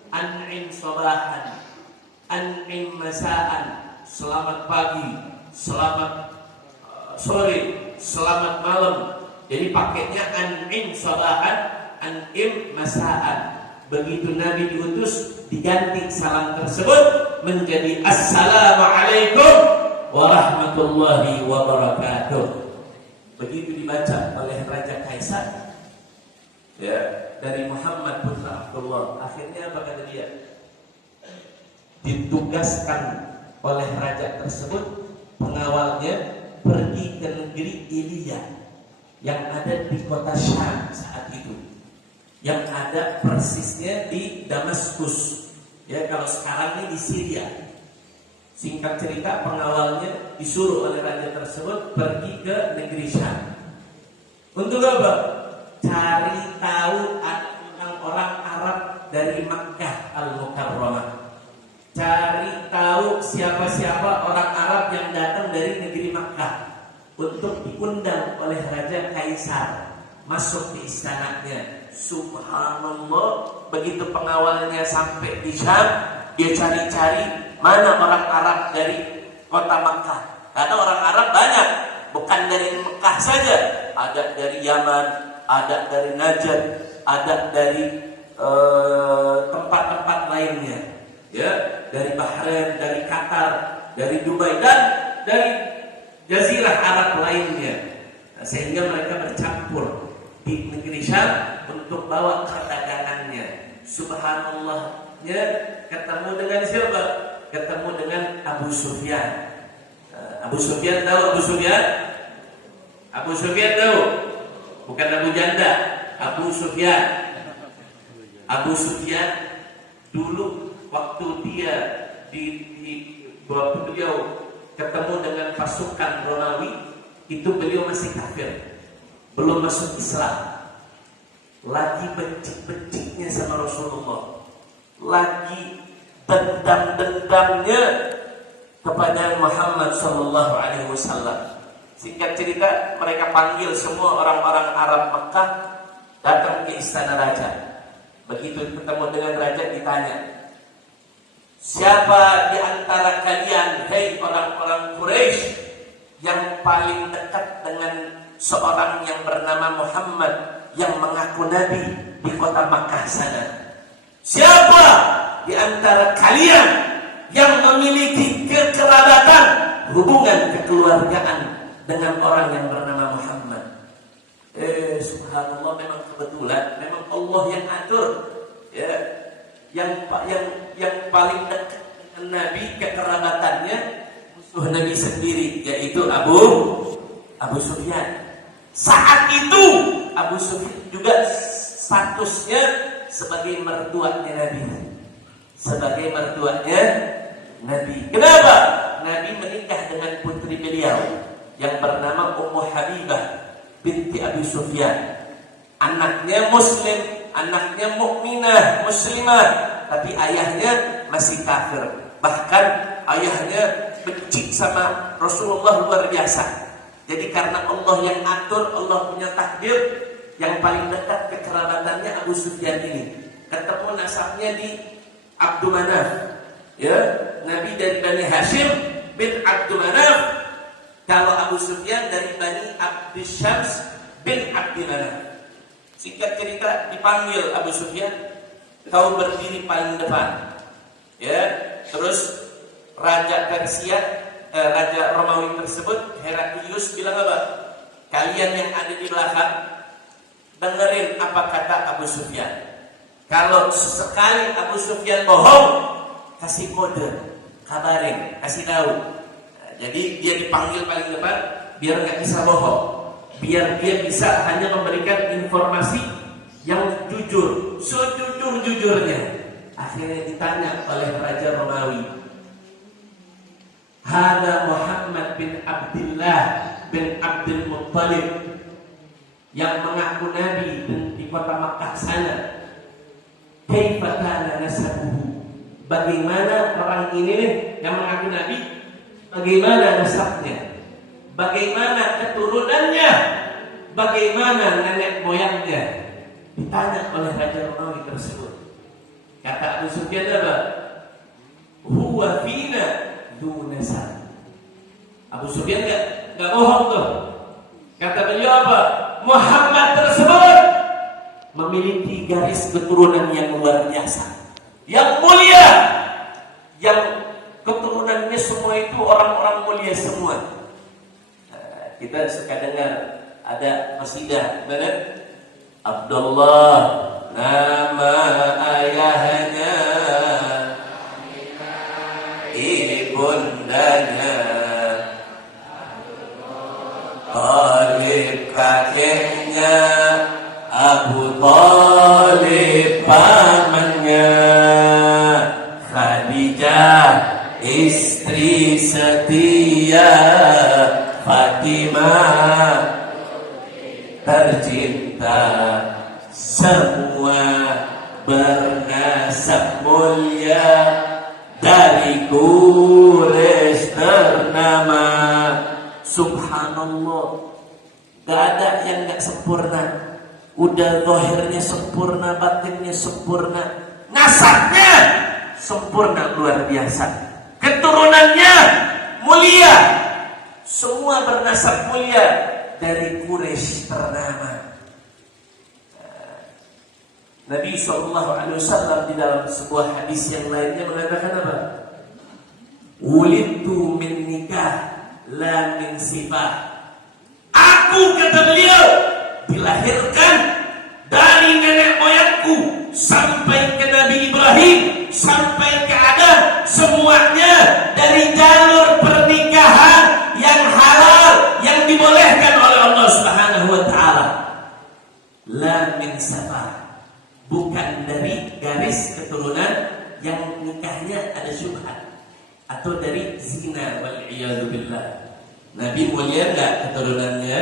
An'im sabahan, an'im masaan. Selamat pagi, selamat sore, selamat malam. Jadi pakainya an'im sabahan, an'im masaan. Begitu Nabi diutus, diganti salam tersebut menjadi Assalamualaikum warahmatullahi wabarakatuh. Begitu dibaca oleh Raja Kaisar, ya, dari Muhammad putra Abdullah. Akhirnya apa kata dia? Ditugaskan oleh raja tersebut, pengawalnya pergi ke negeri Ilya yang ada di kota Syam saat itu, yang ada persisnya di Damaskus. Ya, kalau sekarang ini di Syria. Singkat cerita, pengawalnya disuruh oleh raja tersebut pergi ke negeri Syam. Untuk apa? Cari tahu tentang orang Arab dari Makkah Al-Mukarramah. Cari tahu siapa-siapa orang Arab yang datang dari negeri Makkah untuk diundang oleh Raja Kaisar masuk di istananya. Subhanallah, begitu pengawalnya sampai di Syam, dia cari-cari mana orang Arab dari kota Makkah. Karena orang Arab banyak, bukan dari Makkah saja, ada dari Yaman, ada dari Najd, ada dari tempat-tempat lainnya, ya, dari Bahrain, dari Qatar, dari Dubai, dan dari Jazirah Arab lainnya. Nah, sehingga mereka bercampur di negeri Syam untuk bawa perdagangannya. Subhanallahnya, ketemu dengan siapa? Ketemu dengan Abu Sufyan. Abu Sufyan tahu Abu Sufyan? Abu Sufyan tahu? Bukan Abu Janda, Abu Sufyan. Abu Sufyan dulu waktu dia waktu beliau ketemu dengan pasukan Romawi, itu beliau masih kafir, belum masuk Islam, lagi benci-bencinya sama Rasulullah, lagi dendam-dendamnya kepada Muhammad Sallallahu Alaihi Wasallam. Singkat cerita, mereka panggil semua orang-orang Arab Mekah datang ke istana raja. Begitu ketemu dengan raja, ditanya, siapa di antara kalian, hei orang-orang Quraisy, yang paling dekat dengan seorang yang bernama Muhammad yang mengaku nabi di kota Makkah sana? Siapa di antara kalian yang memiliki kekerabatan, hubungan kekeluargaan dengan orang yang bernama Muhammad? Subhanallah, memang kebetulan, memang Allah yang atur, ya. Yang paling dekat dengan Nabi kekerabatannya musuh Nabi sendiri, yaitu Abu Sufyan. Saat itu Abu Sufyan juga statusnya sebagai mertuanya Nabi. Sebagai mertuanya Nabi. Kenapa? Nabi menikah dengan putri beliau yang bernama Ummu Habibah binti Abi Sufyan. Anaknya muslim, anaknya mukminah, muslimah, tapi ayahnya masih kafir. Bahkan ayahnya benci sama Rasulullah luar biasa. Jadi karena Allah yang atur, Allah punya takdir, yang paling dekat kekerabatannya Abu Sufyan ini. Ketemu nasabnya di Abdul Manaf. Ya, Nabi dari Bani Hashim bin Abdul Manaf. Kalau Abu Sufyan dari Bani Abdul Syams bin Abdul Manaf. Singkat cerita, dipanggil Abu Sufyan, kau berdiri paling depan. Ya, terus Raja Persia, Raja Romawi tersebut, Heraklius, bilang apa? Kalian yang ada di belakang, dengerin apa kata Abu Sufyan. Kalau sesekali Abu Sufyan bohong, kasih kode, kabarin, kasih tahu. Nah, jadi dia dipanggil paling depan, biar nggak bisa bohong, biar dia bisa hanya memberikan informasi yang jujur, sejujur-jujurnya. Akhirnya ditanya oleh Raja Romawi, Hada Muhammad bin Abdullah bin Abdul Muttalib, yang mengaku Nabi di kota Makkah sana. Kaifa kana nasabuhu? Bagaimana orang ini yang mengaku Nabi? Bagaimana nasabnya? Bagaimana keturunannya? Bagaimana nenek moyangnya? Ditanya oleh Raja Romawi tersebut. Kata Abu Sufyan apa? Huwa fina du nasab. Abu Sufyan enggak bohong tuh. Kata beliau apa? Muhammad tersebut memiliki garis keturunan yang luar biasa, yang mulia, yang keturunannya semua itu orang-orang mulia semua. Kita suka dengar ada qasidah, benar? Abdullah nama ayahnya, ibundanya, Talib kakeknya, Abu Talib pamannya, Khadijah istri setia, Fatimah tercinta, semua bernasab mulia, dari Quraisy ternama. Subhanallah, gak ada yang gak sempurna. Udah zahirnya sempurna, batinnya sempurna, nasabnya sempurna luar biasa, keturunannya mulia, semua bernasab mulia, dari Quraisy ternama. Nabi SAW di dalam sebuah hadis yang lainnya mengatakan apa? Wulidtu min nikah la min sifah. Aku, kata beliau, dilahirkan dari nenek moyangku sampai ke Nabi Ibrahim, sampai ke Adam, semuanya dari jalur pernikahan yang halal, yang dibolehkan oleh Allah Subhanahu wa taala. La min sifah, bukan dari garis keturunan yang nikahnya ada syubhat. atau dari zina wal billah. Nabi mulia enggak keturunannya?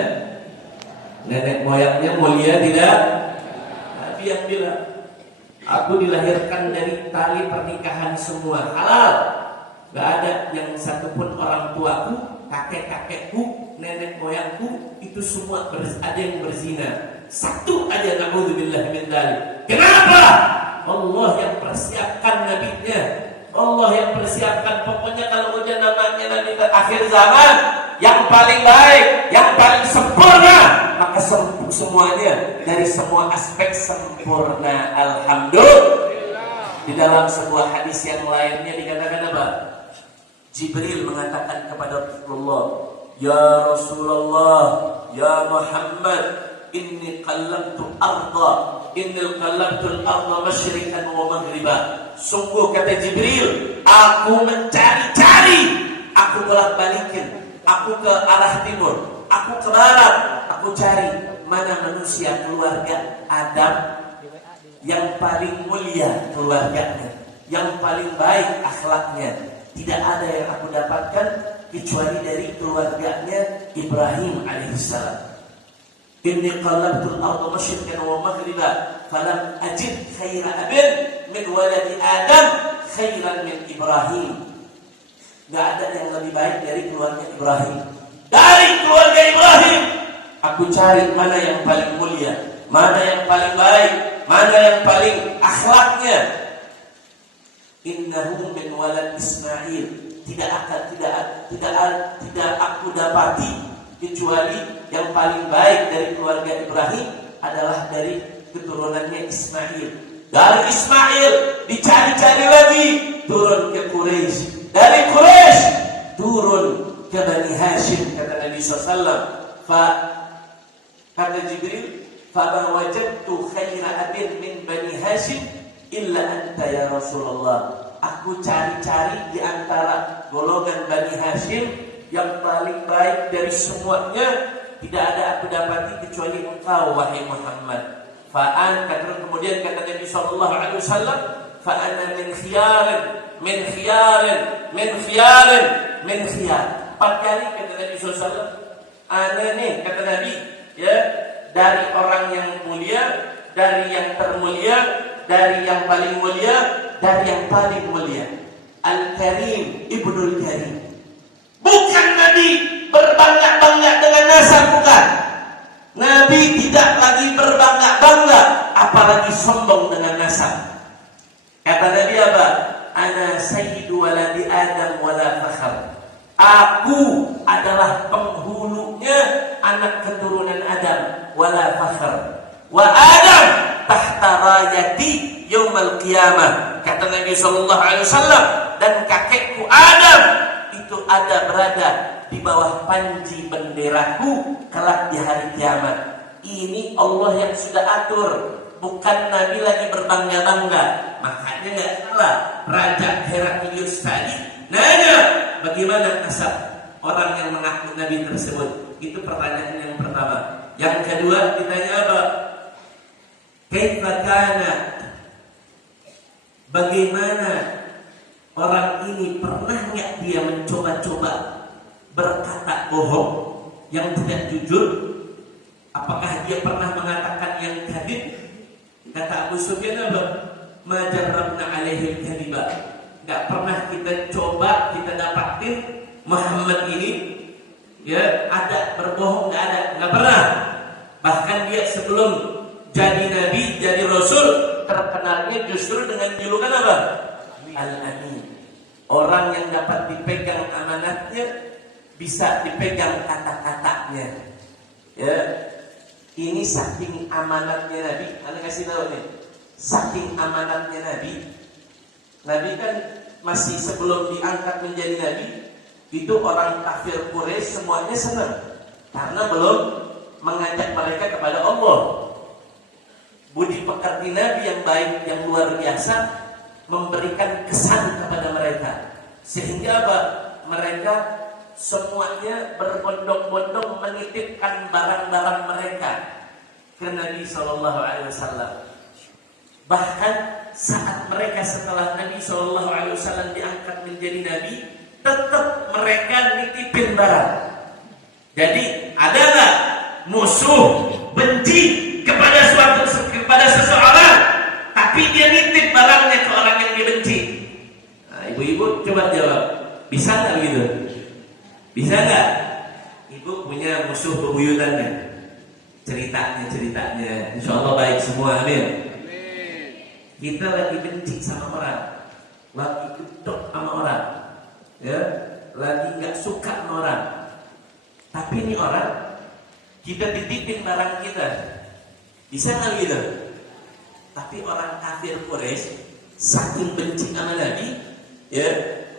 Nenek moyangnya mulia tidak? Nabi yang bilang, aku dilahirkan dari tali pernikahan semua halal. Gak ada yang satupun orang tuaku, kakek-kakekku, nenek moyangku itu semua ada yang berzina. Satu aja, na'udzubillah min dzalik. Kenapa? Allah yang persiapkan nabinya. Allah yang persiapkan. Pokoknya kalau udah namanya nabi akhir zaman, yang paling baik, yang paling sempurna, maka semuanya dari semua aspek sempurna. Alhamdulillah. Di dalam sebuah hadis yang lainnya dikatakan apa? Jibril mengatakan kepada Rasulullah, ya Rasulullah, ya Muhammad, inni qallabtu arda, inni qallabtu al-arda masyriqan wa maghriba. Sungguh kata Jibril, aku mencari-cari, aku bolak-balikin, aku ke arah timur, aku ke barat, aku cari mana manusia keluarga Adam yang paling mulia keluarganya, yang paling baik akhlaknya. Tidak ada yang aku dapatkan kecuali dari keluarganya Ibrahim alaihissalam. Inni qalabtul arda masyriqan wa maghriba falam ajid khaira abin min waladi Adam khairan min Ibrahim. Gak ada yang lebih baik dari keluarga Ibrahim. Dari keluarga Ibrahim aku cari mana yang paling mulia, mana yang paling baik, mana yang paling akhlaknya. Innahu min walad Ismail. Tidak aku dapati kecuali yang paling baik dari keluarga Ibrahim adalah dari keturunannya Ismail. Dari Ismail dicari-cari lagi, turun ke Quraisy. Dari Quraisy turun ke Bani Hashim, kata Nabi SAW. Kata Jibril, fama wajadtu khaira abin min Bani Hashim illa anta ya Rasulullah. Aku cari-cari di antara golongan Bani Hashim yang paling baik dari semuanya, tidak ada aku dapati kecuali engkau wahai Muhammad. Fa'an, kemudian kata Nabi sallallahu alaihi wasallam, fa'ana min khiyarin, min khiyarin, min khiyarin, min khiyar. 4 kali kata Nabi sallallahu alaihi wasallam, ana nih kata Nabi, ya, dari orang yang mulia, dari yang termulia, dari yang paling mulia, dari yang paling mulia. Al-Karim, Ibnul Karim. Bukan Nabi berbangga-bangga dengan nasab, bukan. Nabi tidak lagi berbangga-bangga, apalagi sombong dengan nasab. Kata Nabi apa? Ana sayyidu waladi Adam wala fakhar. Aku adalah penghulunya anak keturunan Adam, wala fakhar. Wa Adam tahta rayati yaumal qiyamah. Kata Nabi sallallahu alaihi wasallam, dan kakekku Adam itu berada di bawah panji benderaku kelak di hari kiamat. Ini Allah yang sudah atur, bukan Nabi lagi berbangga-bangga. Makanya enggak salah Raja Heraklius tadi nanya, bagaimana nasab orang yang mengaku Nabi tersebut? Itu pertanyaan yang pertama. Yang kedua ditanya apa? Kaifa kana, bagaimana orang ini pernah nggak dia mencoba-coba berkata bohong yang tidak jujur? Apakah dia pernah mengatakan yang kadzib? Kata Abu Sufyan apa? Majarrabna alaihi kadiba. Nggak pernah kita coba, kita dapatin Muhammad ini ya ada berbohong, nggak pernah. Bahkan dia sebelum jadi Nabi, jadi Rasul, terkenalnya justru dengan julukan apa? Al-Amin. Orang yang dapat dipegang amanatnya, bisa dipegang kata-katanya. Ya, ini saking amanatnya Nabi. Anda kasih tahu nih, saking amanatnya Nabi. Nabi kan masih sebelum diangkat menjadi Nabi, itu orang kafir Quraisy semuanya senang karena belum mengajak mereka kepada Allah. Budi pekerti Nabi yang baik, yang luar biasa, memberikan kesan kepada mereka. Sehingga apa? Mereka semuanya berbondong-bondong menitipkan barang-barang mereka ke Nabi SAW. Bahkan saat mereka setelah Nabi SAW diangkat menjadi Nabi, tetap mereka nitipin barang. Jadi ada nggak musuh benci kepada seseorang, tapi dia nitip barangnya ke orang yang dibenci? Nah, ibu-ibu coba jawab, bisa nggak gitu? Bisa nggak? Ibu punya musuh bebuyutannya, ceritanya, insya Allah baik semua, amin. Kita lagi benci sama orang, lagi gedok sama orang, ya, lagi nggak suka sama orang. Tapi ini orang kita titipin barang kita, bisa nggak gitu? Tapi orang kafir Quraisy saking benci sama Nabi, ya,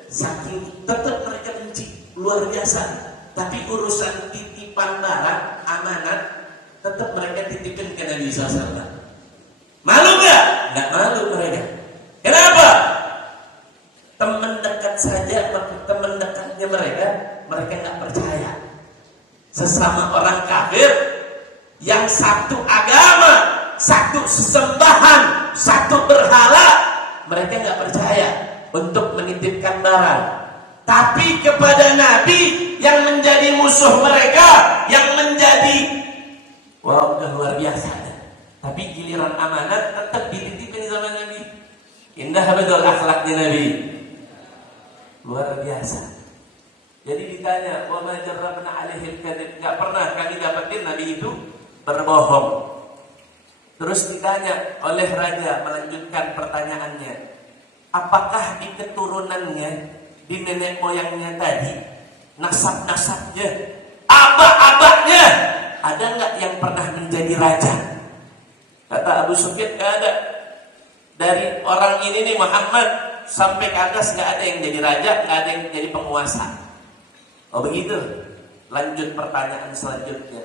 saking tetap mereka benci luar biasa. Tapi urusan titipan barang, amanat, tetap mereka titipin ke Nabi SAW. Malu nggak? Nggak malu mereka. Kenapa? Teman dekat saja, teman dekatnya mereka nggak percaya. Sesama orang kafir yang satu agama, satu sesembahan, satu berhala, mereka nggak percaya untuk menitipkan barang. Tapi kepada Nabi yang menjadi musuh mereka, yang menjadi udah luar biasa. Tapi giliran amanat tetap dititipin sama Nabi. Indah betul akhlaknya Nabi, luar biasa. Jadi ditanya, wa ma jarrabna alaihil kadhib, enggak pernah kami dapetin Nabi itu berbohong. Terus ditanya oleh raja, melanjutkan pertanyaannya, apakah di keturunannya, di nenek moyangnya tadi, nasab-nasabnya, abah-abahnya, ada nggak yang pernah menjadi raja? Kata Abu Sufyan, nggak ada. Dari orang ini nih Muhammad sampai ke atas nggak ada yang jadi raja, nggak ada yang jadi penguasa. Oh begitu. Lanjut pertanyaan selanjutnya.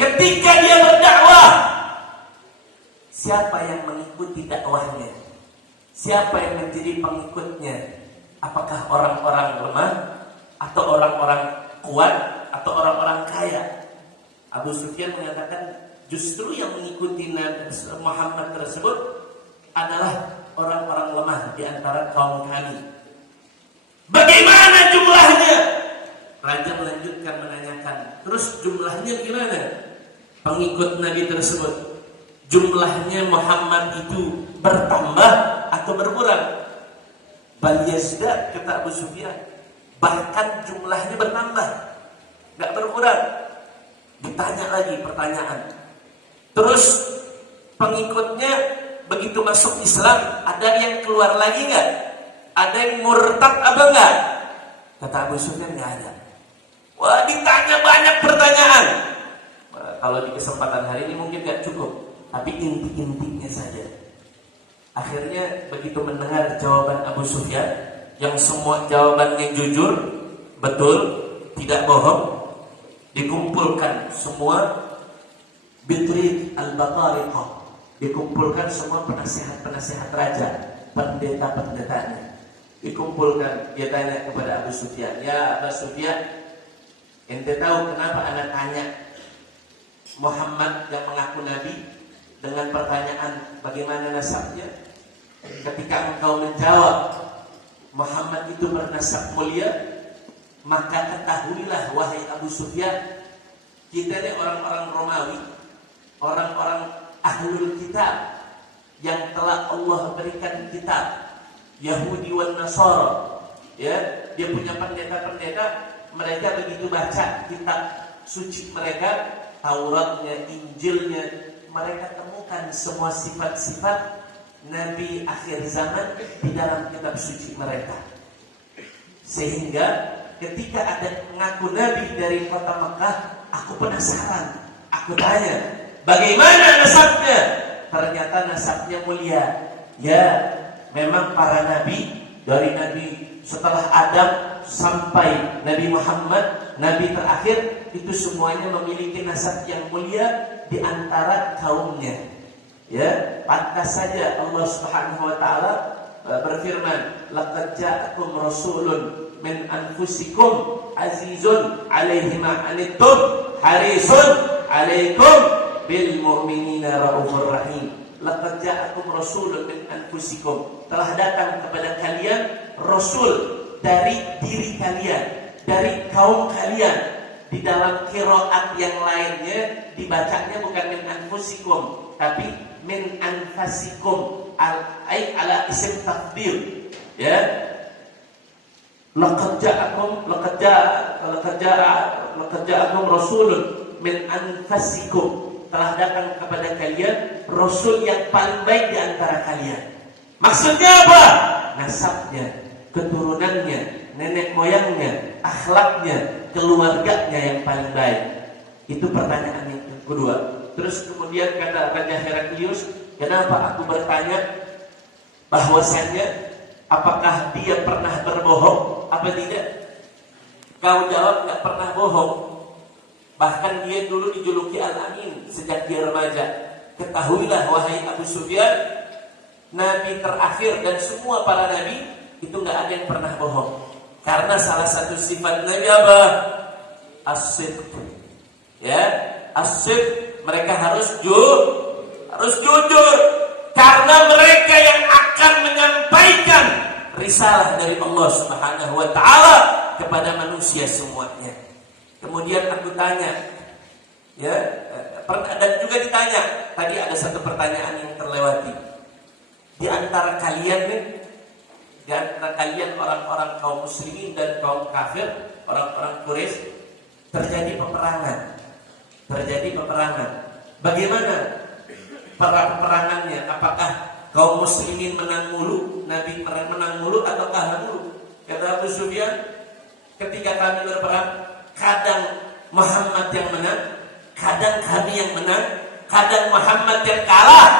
Ketika dia berdakwah, siapa yang mengikuti dakwahnya? Siapa yang menjadi pengikutnya? Apakah orang-orang lemah atau orang-orang kuat atau orang-orang kaya? Abu Sufyan mengatakan justru yang mengikuti Nabi Muhammad tersebut adalah orang-orang lemah di antara kaum kami. Bagaimana jumlahnya? Raja melanjutkan menanyakan, terus jumlahnya gimana? Pengikut Nabi tersebut, jumlahnya Muhammad itu bertambah atau berkurang? Bal yazdad, kata Abu Sufyan, bahkan jumlahnya bertambah, nggak berkurang. Ditanya lagi pertanyaan. Terus pengikutnya begitu masuk Islam, ada yang keluar lagi nggak? Ada yang murtad apa enggak? Kata Abu Sufyan, nggak ada. Wah, ditanya banyak pertanyaan. Kalau di kesempatan hari ini mungkin nggak cukup, tapi inti-intinya saja. Akhirnya begitu mendengar jawaban Abu Sufyan, yang semua jawabannya jujur, betul, tidak bohong, dikumpulkan semua bitrid al-baqariqah, dikumpulkan semua penasihat-penasihat raja, pendeta-pendetanya, dikumpulkan. Dia tanya kepada Abu Sufyan, ya Abu Sufyan, ente tahu kenapa anak tanya Muhammad yang mengaku Nabi dengan pertanyaan bagaimana nasabnya? Ketika engkau menjawab Muhammad itu bernasab mulia, maka ketahuilah wahai Abu Sufyan, kita ini orang-orang Romawi, orang-orang ahlul kitab yang telah Allah berikan kitab, Yahudi wan Nasara, ya, dia punya pendeta-pendeta, mereka begitu baca kitab suci mereka, Tauratnya, Injilnya, mereka temukan semua sifat-sifat Nabi akhir zaman di dalam kitab suci mereka. Sehingga ketika ada mengaku Nabi dari kota Mekah, aku penasaran, aku tanya, bagaimana nasabnya? Ternyata nasabnya mulia. Ya, memang para nabi, dari Nabi setelah Adam sampai Nabi Muhammad, Nabi terakhir, itu semuanya memiliki nasab yang mulia di antara kaumnya. Ya, pantas saja Allah Subhanahu wa taala berfirman, laqad ja'akum rasulun min anfusikum azizun 'alaihi ma 'anittum harisun 'alaikum bil mu'minina raufur rahim. Laqad ja'akum rasulun min anfusikum, telah datang kepada kalian rasul dari diri kalian, dari kaum kalian. Di dalam qiraat yang lainnya dibacanya bukan min anfusikum, tapi min anfasikum, ay ala isim tafdil. Ya, laqad ja'akum rasulun min anfasikum, telah datang kepada kalian rasul yang paling baik di antara kalian. Maksudnya apa? Nasabnya, keturunannya, nenek moyangnya, akhlaknya, keluarganya yang paling baik. Itu pertanyaan yang kedua. Terus kemudian kata Raja Heraklius, kenapa aku bertanya bahwasannya apakah dia pernah berbohong apa tidak? Kau jawab nggak pernah bohong. Bahkan dia dulu dijuluki Al-Amin sejak dia remaja. Ketahuilah wahai Abu Sufyan, nabi terakhir dan semua para nabi itu nggak ada yang pernah bohong. Karena salah satu sifat Nabi apa? As-sidq. Ya, as-sidq. Mereka harus jujur. Karena mereka yang akan menyampaikan risalah dari Allah Subhanahu wa taala kepada manusia semuanya. Kemudian aku tanya, ya, dan juga ditanya. Tadi ada satu pertanyaan yang terlewati. Di antara kalian nih, di antara kalian orang-orang kaum muslimin dan kaum kafir, orang-orang Quraisy, terjadi peperangan. Bagaimana peperangannya? Apakah kaum muslimin menang mulu, Nabi menang mulu atau kalah mulu? Kata Abu Sufyan, ketika kami berperang, kadang Muhammad yang menang, kadang kami yang menang, kadang Muhammad yang kalah,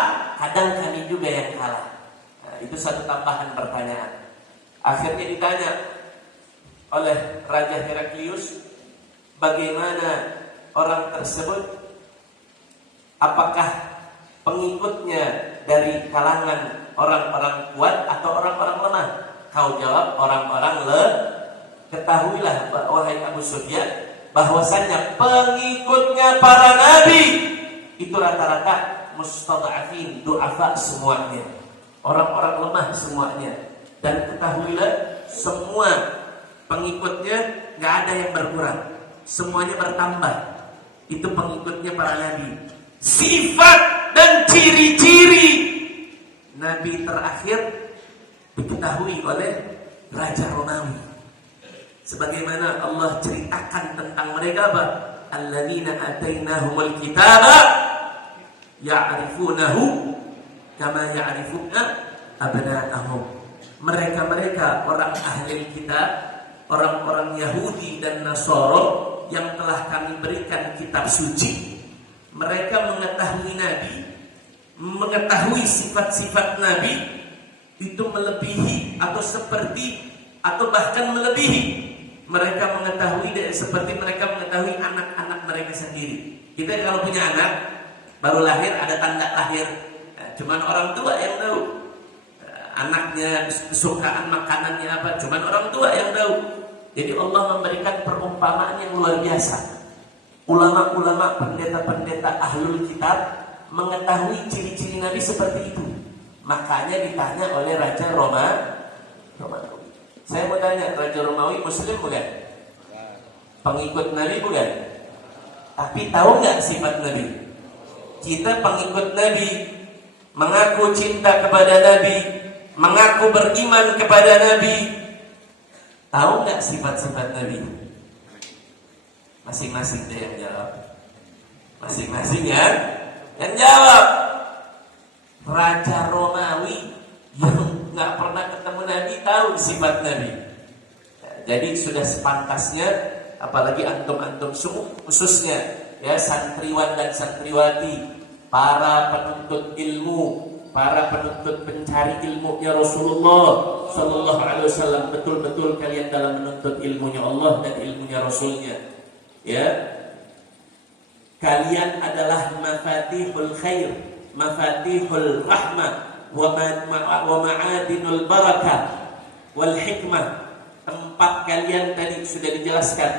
kadang kami juga yang kalah. Itu satu tambahan pertanyaan. Akhirnya ditanya oleh Raja Heraklius, bagaimana orang tersebut, apakah pengikutnya dari kalangan orang-orang kuat atau orang-orang lemah? Kau jawab orang-orang Ketahuilah wahai Abu Sufyan, bahwasanya pengikutnya para nabi itu rata-rata mustada'afin, du'afa semuanya, orang-orang lemah semuanya. Dan ketahuilah semua pengikutnya nggak ada yang berkurang, semuanya bertambah. Itu pengikutnya para nabi. Sifat dan ciri-ciri nabi terakhir diketahui oleh Raja Romawi. Sebagaimana Allah ceritakan tentang mereka apa? Alladzina atainahumul kitaba ya'rifunahu kama ya'rifuna abna'ahum. Mereka orang ahli kitab, orang-orang Yahudi dan Nasara yang telah kami berikan kitab suci. Mereka mengetahui Nabi, mengetahui sifat-sifat Nabi itu melebihi atau seperti atau bahkan melebihi. Mereka mengetahui seperti mereka mengetahui anak-anak mereka sendiri. Kita kalau punya anak baru lahir ada tanda lahir, cuman orang tua yang tahu. Anaknya kesukaan makanannya apa, cuman orang tua yang tahu. Jadi Allah memberikan perumpamaan yang luar biasa. Ulama-ulama, pendeta-pendeta ahlul kitab mengetahui ciri-ciri Nabi seperti itu. Makanya ditanya oleh Raja Romawi. Saya mau tanya, Raja Romawi Muslim bukan? Pengikut Nabi bukan? Tapi tahu nggak sifat Nabi? Kita pengikut Nabi, mengaku cinta kepada Nabi, mengaku beriman kepada Nabi. Tahu nggak sifat-sifat Nabi? Masing-masing dia yang jawab. Masing-masing ya yang jawab. Raja Romawi yang nggak pernah ketemu Nabi tahu sifat Nabi. Jadi sudah sepantasnya, apalagi antum-antum semua, khususnya ya santriwan dan santriwati, para penuntut ilmu, para penuntut pencari ilmunya Rasulullah Sallallahu Alaihi Wasallam, betul-betul kalian dalam menuntut ilmunya Allah dan ilmunya Rasulnya. Ya, kalian adalah mafatihul khair, mafatihul rahmah, wa ma'adinul barakah wal hikmah. Tempat kalian tadi sudah dijelaskan,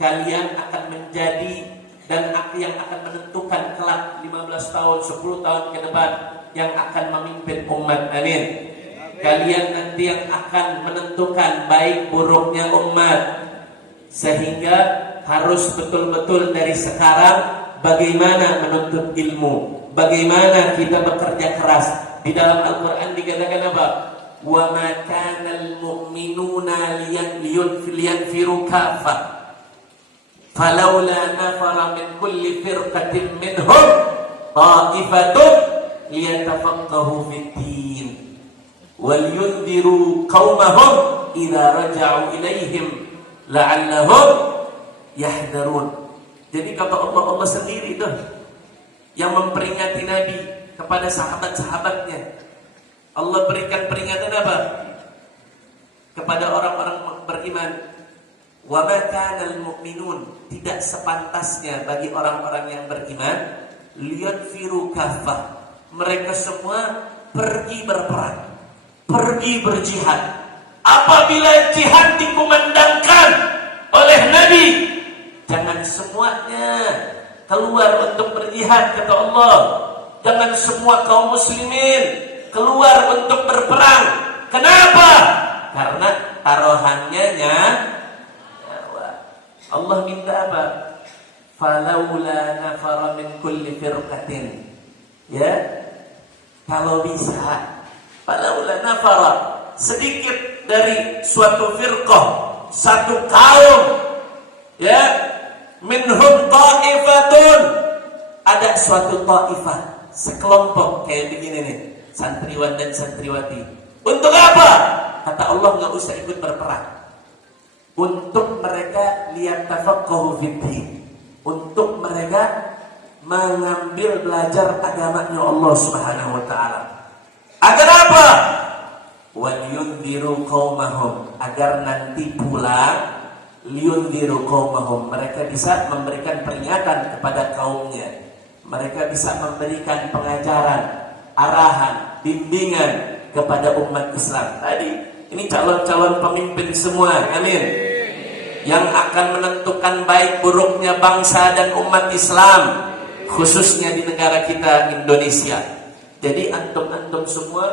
kalian akan menjadi dan yang akan menentukan kelak 15 tahun, 10 tahun ke depan yang akan memimpin umat. Amin. kalian nanti yang akan menentukan baik buruknya umat. Sehingga harus betul-betul dari sekarang bagaimana menuntut ilmu, bagaimana kita bekerja keras. Di dalam Al-Quran dikatakan apa? Wa ma kana al-mu'minuna liyanfiru kaffah falaula nafara min kulli firqatin minhum ta'ifatun liyatafaqahu fid-din wal yundiru qaumahum idza raja'u ilaihim la'allahum yahdharun. Jadi kata Allah sendiri tuh yang memperingati Nabi kepada sahabat-sahabatnya. Allah berikan peringatan apa? Kepada orang-orang beriman. Wa ma kana al-mu'minun, tidak sepantasnya bagi orang-orang yang beriman liyanfiru kaffah. Mereka semua pergi berperang, pergi berjihad. Apabila jihad dikumandangkan oleh Nabi, jangan semuanya keluar untuk berjihad, kata Allah. Jangan semua kaum muslimin keluar untuk berperang. Kenapa? Karena taruhannya nyawa. Allah minta apa? Falaula nafara min kulli firqatin. Ya, kalau bisa, falaula nafara, sedikit dari suatu firqah, satu kaum, ya, minhum ta'ifatun, ada suatu ta'ifah, sekelompok kayak begini nih, santriwan dan santriwati. Untuk apa? Kata Allah, nggak usah ikut berperang. Untuk mereka liyatafaqahu fid-din, untuk mereka mengambil belajar agamanya Allah Subhanahu wa taala. Agar apa? Wal yundiru qaumahum, agar nanti pulang liyundiru qaumahum, mereka bisa memberikan peringatan kepada kaumnya. Mereka bisa memberikan pengajaran, arahan, bimbingan kepada umat Islam. Tadi ini calon-calon pemimpin semua, amin. Yang akan menentukan baik buruknya bangsa dan umat Islam, khususnya di negara kita Indonesia. Jadi antum-antum semua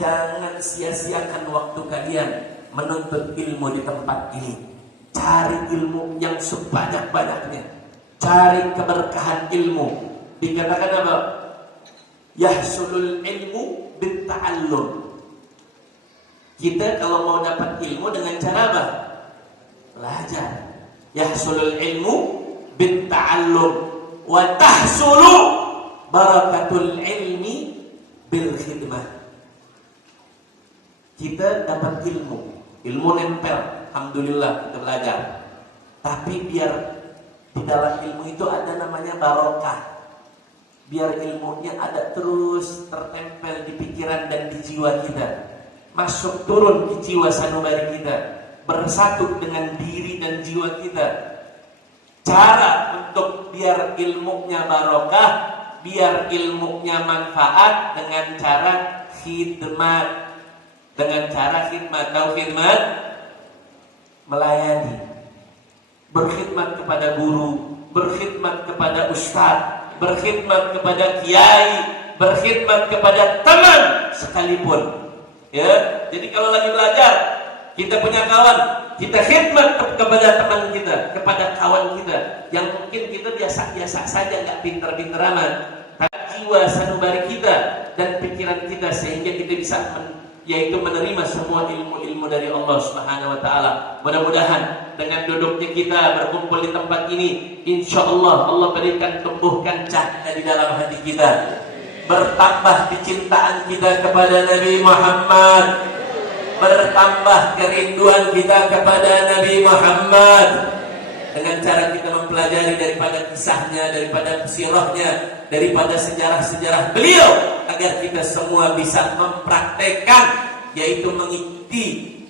jangan sia-siakan waktu kalian menuntut ilmu di tempat ini. Cari ilmu yang sebanyak-banyaknya. Cari keberkahan ilmu. Dikatakan apa? Yahsulul ilmu bitta'allum. Kita kalau mau dapat ilmu dengan cara apa? Belajar. Yahsulul ilmu bitta'allum wa tahsulu barakatul ilmi bil khidmah. Kita dapat ilmu nempel, alhamdulillah kita belajar. Tapi biar di dalam ilmu itu ada namanya barokah. Biar ilmunya ada terus tertempel di pikiran dan di jiwa kita, masuk turun di jiwa sanubari kita, bersatu dengan diri dan jiwa kita. Cara untuk biar ilmunya barokah, biar ilmunya manfaat dengan cara khidmat. Dengan cara khidmat, tahu khidmat? Melayani, berkhidmat kepada guru, berkhidmat kepada ustaz, berkhidmat kepada kiai, berkhidmat kepada teman sekalipun. Ya, jadi kalau lagi belajar, kita punya kawan, kita khidmat kepada teman kita, kepada kawan kita yang mungkin kita biasa-biasa saja, nggak pinter-pinter amat, tapi jiwa sanubari kita dan pikiran kita sehingga kita bisa yaitu menerima semua ilmu-ilmu dari Allah Subhanahu wa taala. Mudah-mudahan dengan duduknya kita berkumpul di tempat ini, insya Allah Allah berikan tumbuhkan cahaya di dalam hati kita, bertambah kecintaan kita kepada Nabi Muhammad, bertambah kerinduan kita kepada Nabi Muhammad dengan cara kita mempelajari daripada kisahnya, daripada sirahnya, daripada sejarah-sejarah beliau, agar kita semua bisa mempraktekkan, yaitu mengikuti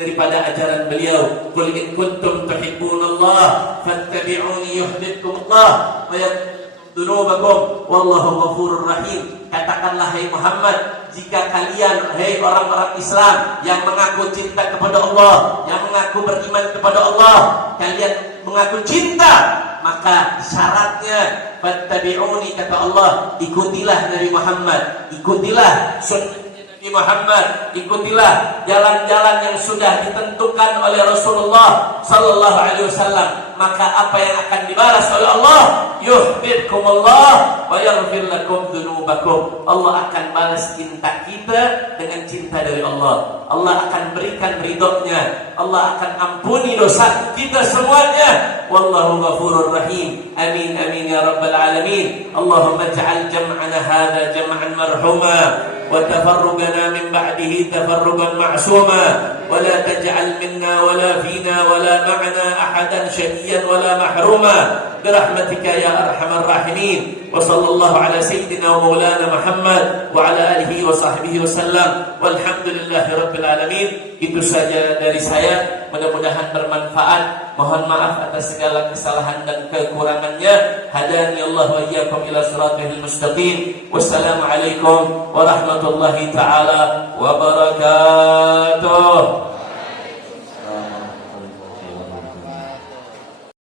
daripada ajaran beliau. Qul in kuntum tuhibbunallah fattabi'uni yuhibbukumullah wa yaghfir dzunubakum wallahu ghafurur rahim. Katakanlah hai Muhammad, jika kalian hai orang-orang Islam yang mengaku cinta kepada Allah, yang mengaku beriman kepada Allah, kalian mengaku cinta, maka syaratnya fattabi'uni, kata Allah, ikutilah Nabi Muhammad, ikutilah sunnah Nabi Muhammad, ikutilah jalan-jalan yang sudah ditentukan oleh Rasulullah sallallahu alaihi wasallam, maka apa yang akan dibalas oleh Allah? Yuhibbukumullah wa yaghfir lakum dzunubakum. Allah akan balas cinta kita dengan cinta dari Allah. Allah akan berikan ridhonya. Allah akan ampuni dosa kita semuanya. Wallahu ghafurur rahim. Amin amin ya rabbal alamin. Allahumma ij'al jam'ana hadza jam'an marhuma wa tafarruqana min ba'dihi tafarruqan ma'suma wa la taj'al minna wa la fina wa la ma'na ahadan shaqiyan wa la mahruma birahmatika ya arhamar rahimin. Wa sallallahu ala sayyidina wa maulana Muhammad wa ala alihi wa sahbihi wasallam walhamdulillahi rabbil alamin. Itu saja dari saya, mudah-mudahan bermanfaat. Mohon maaf atas segala kesalahan dan kekurangannya. Hadani Allah wa iyyakum ila siratal mustaqim. Wassalamualaikum warahmatullahi taala wabarakatuh.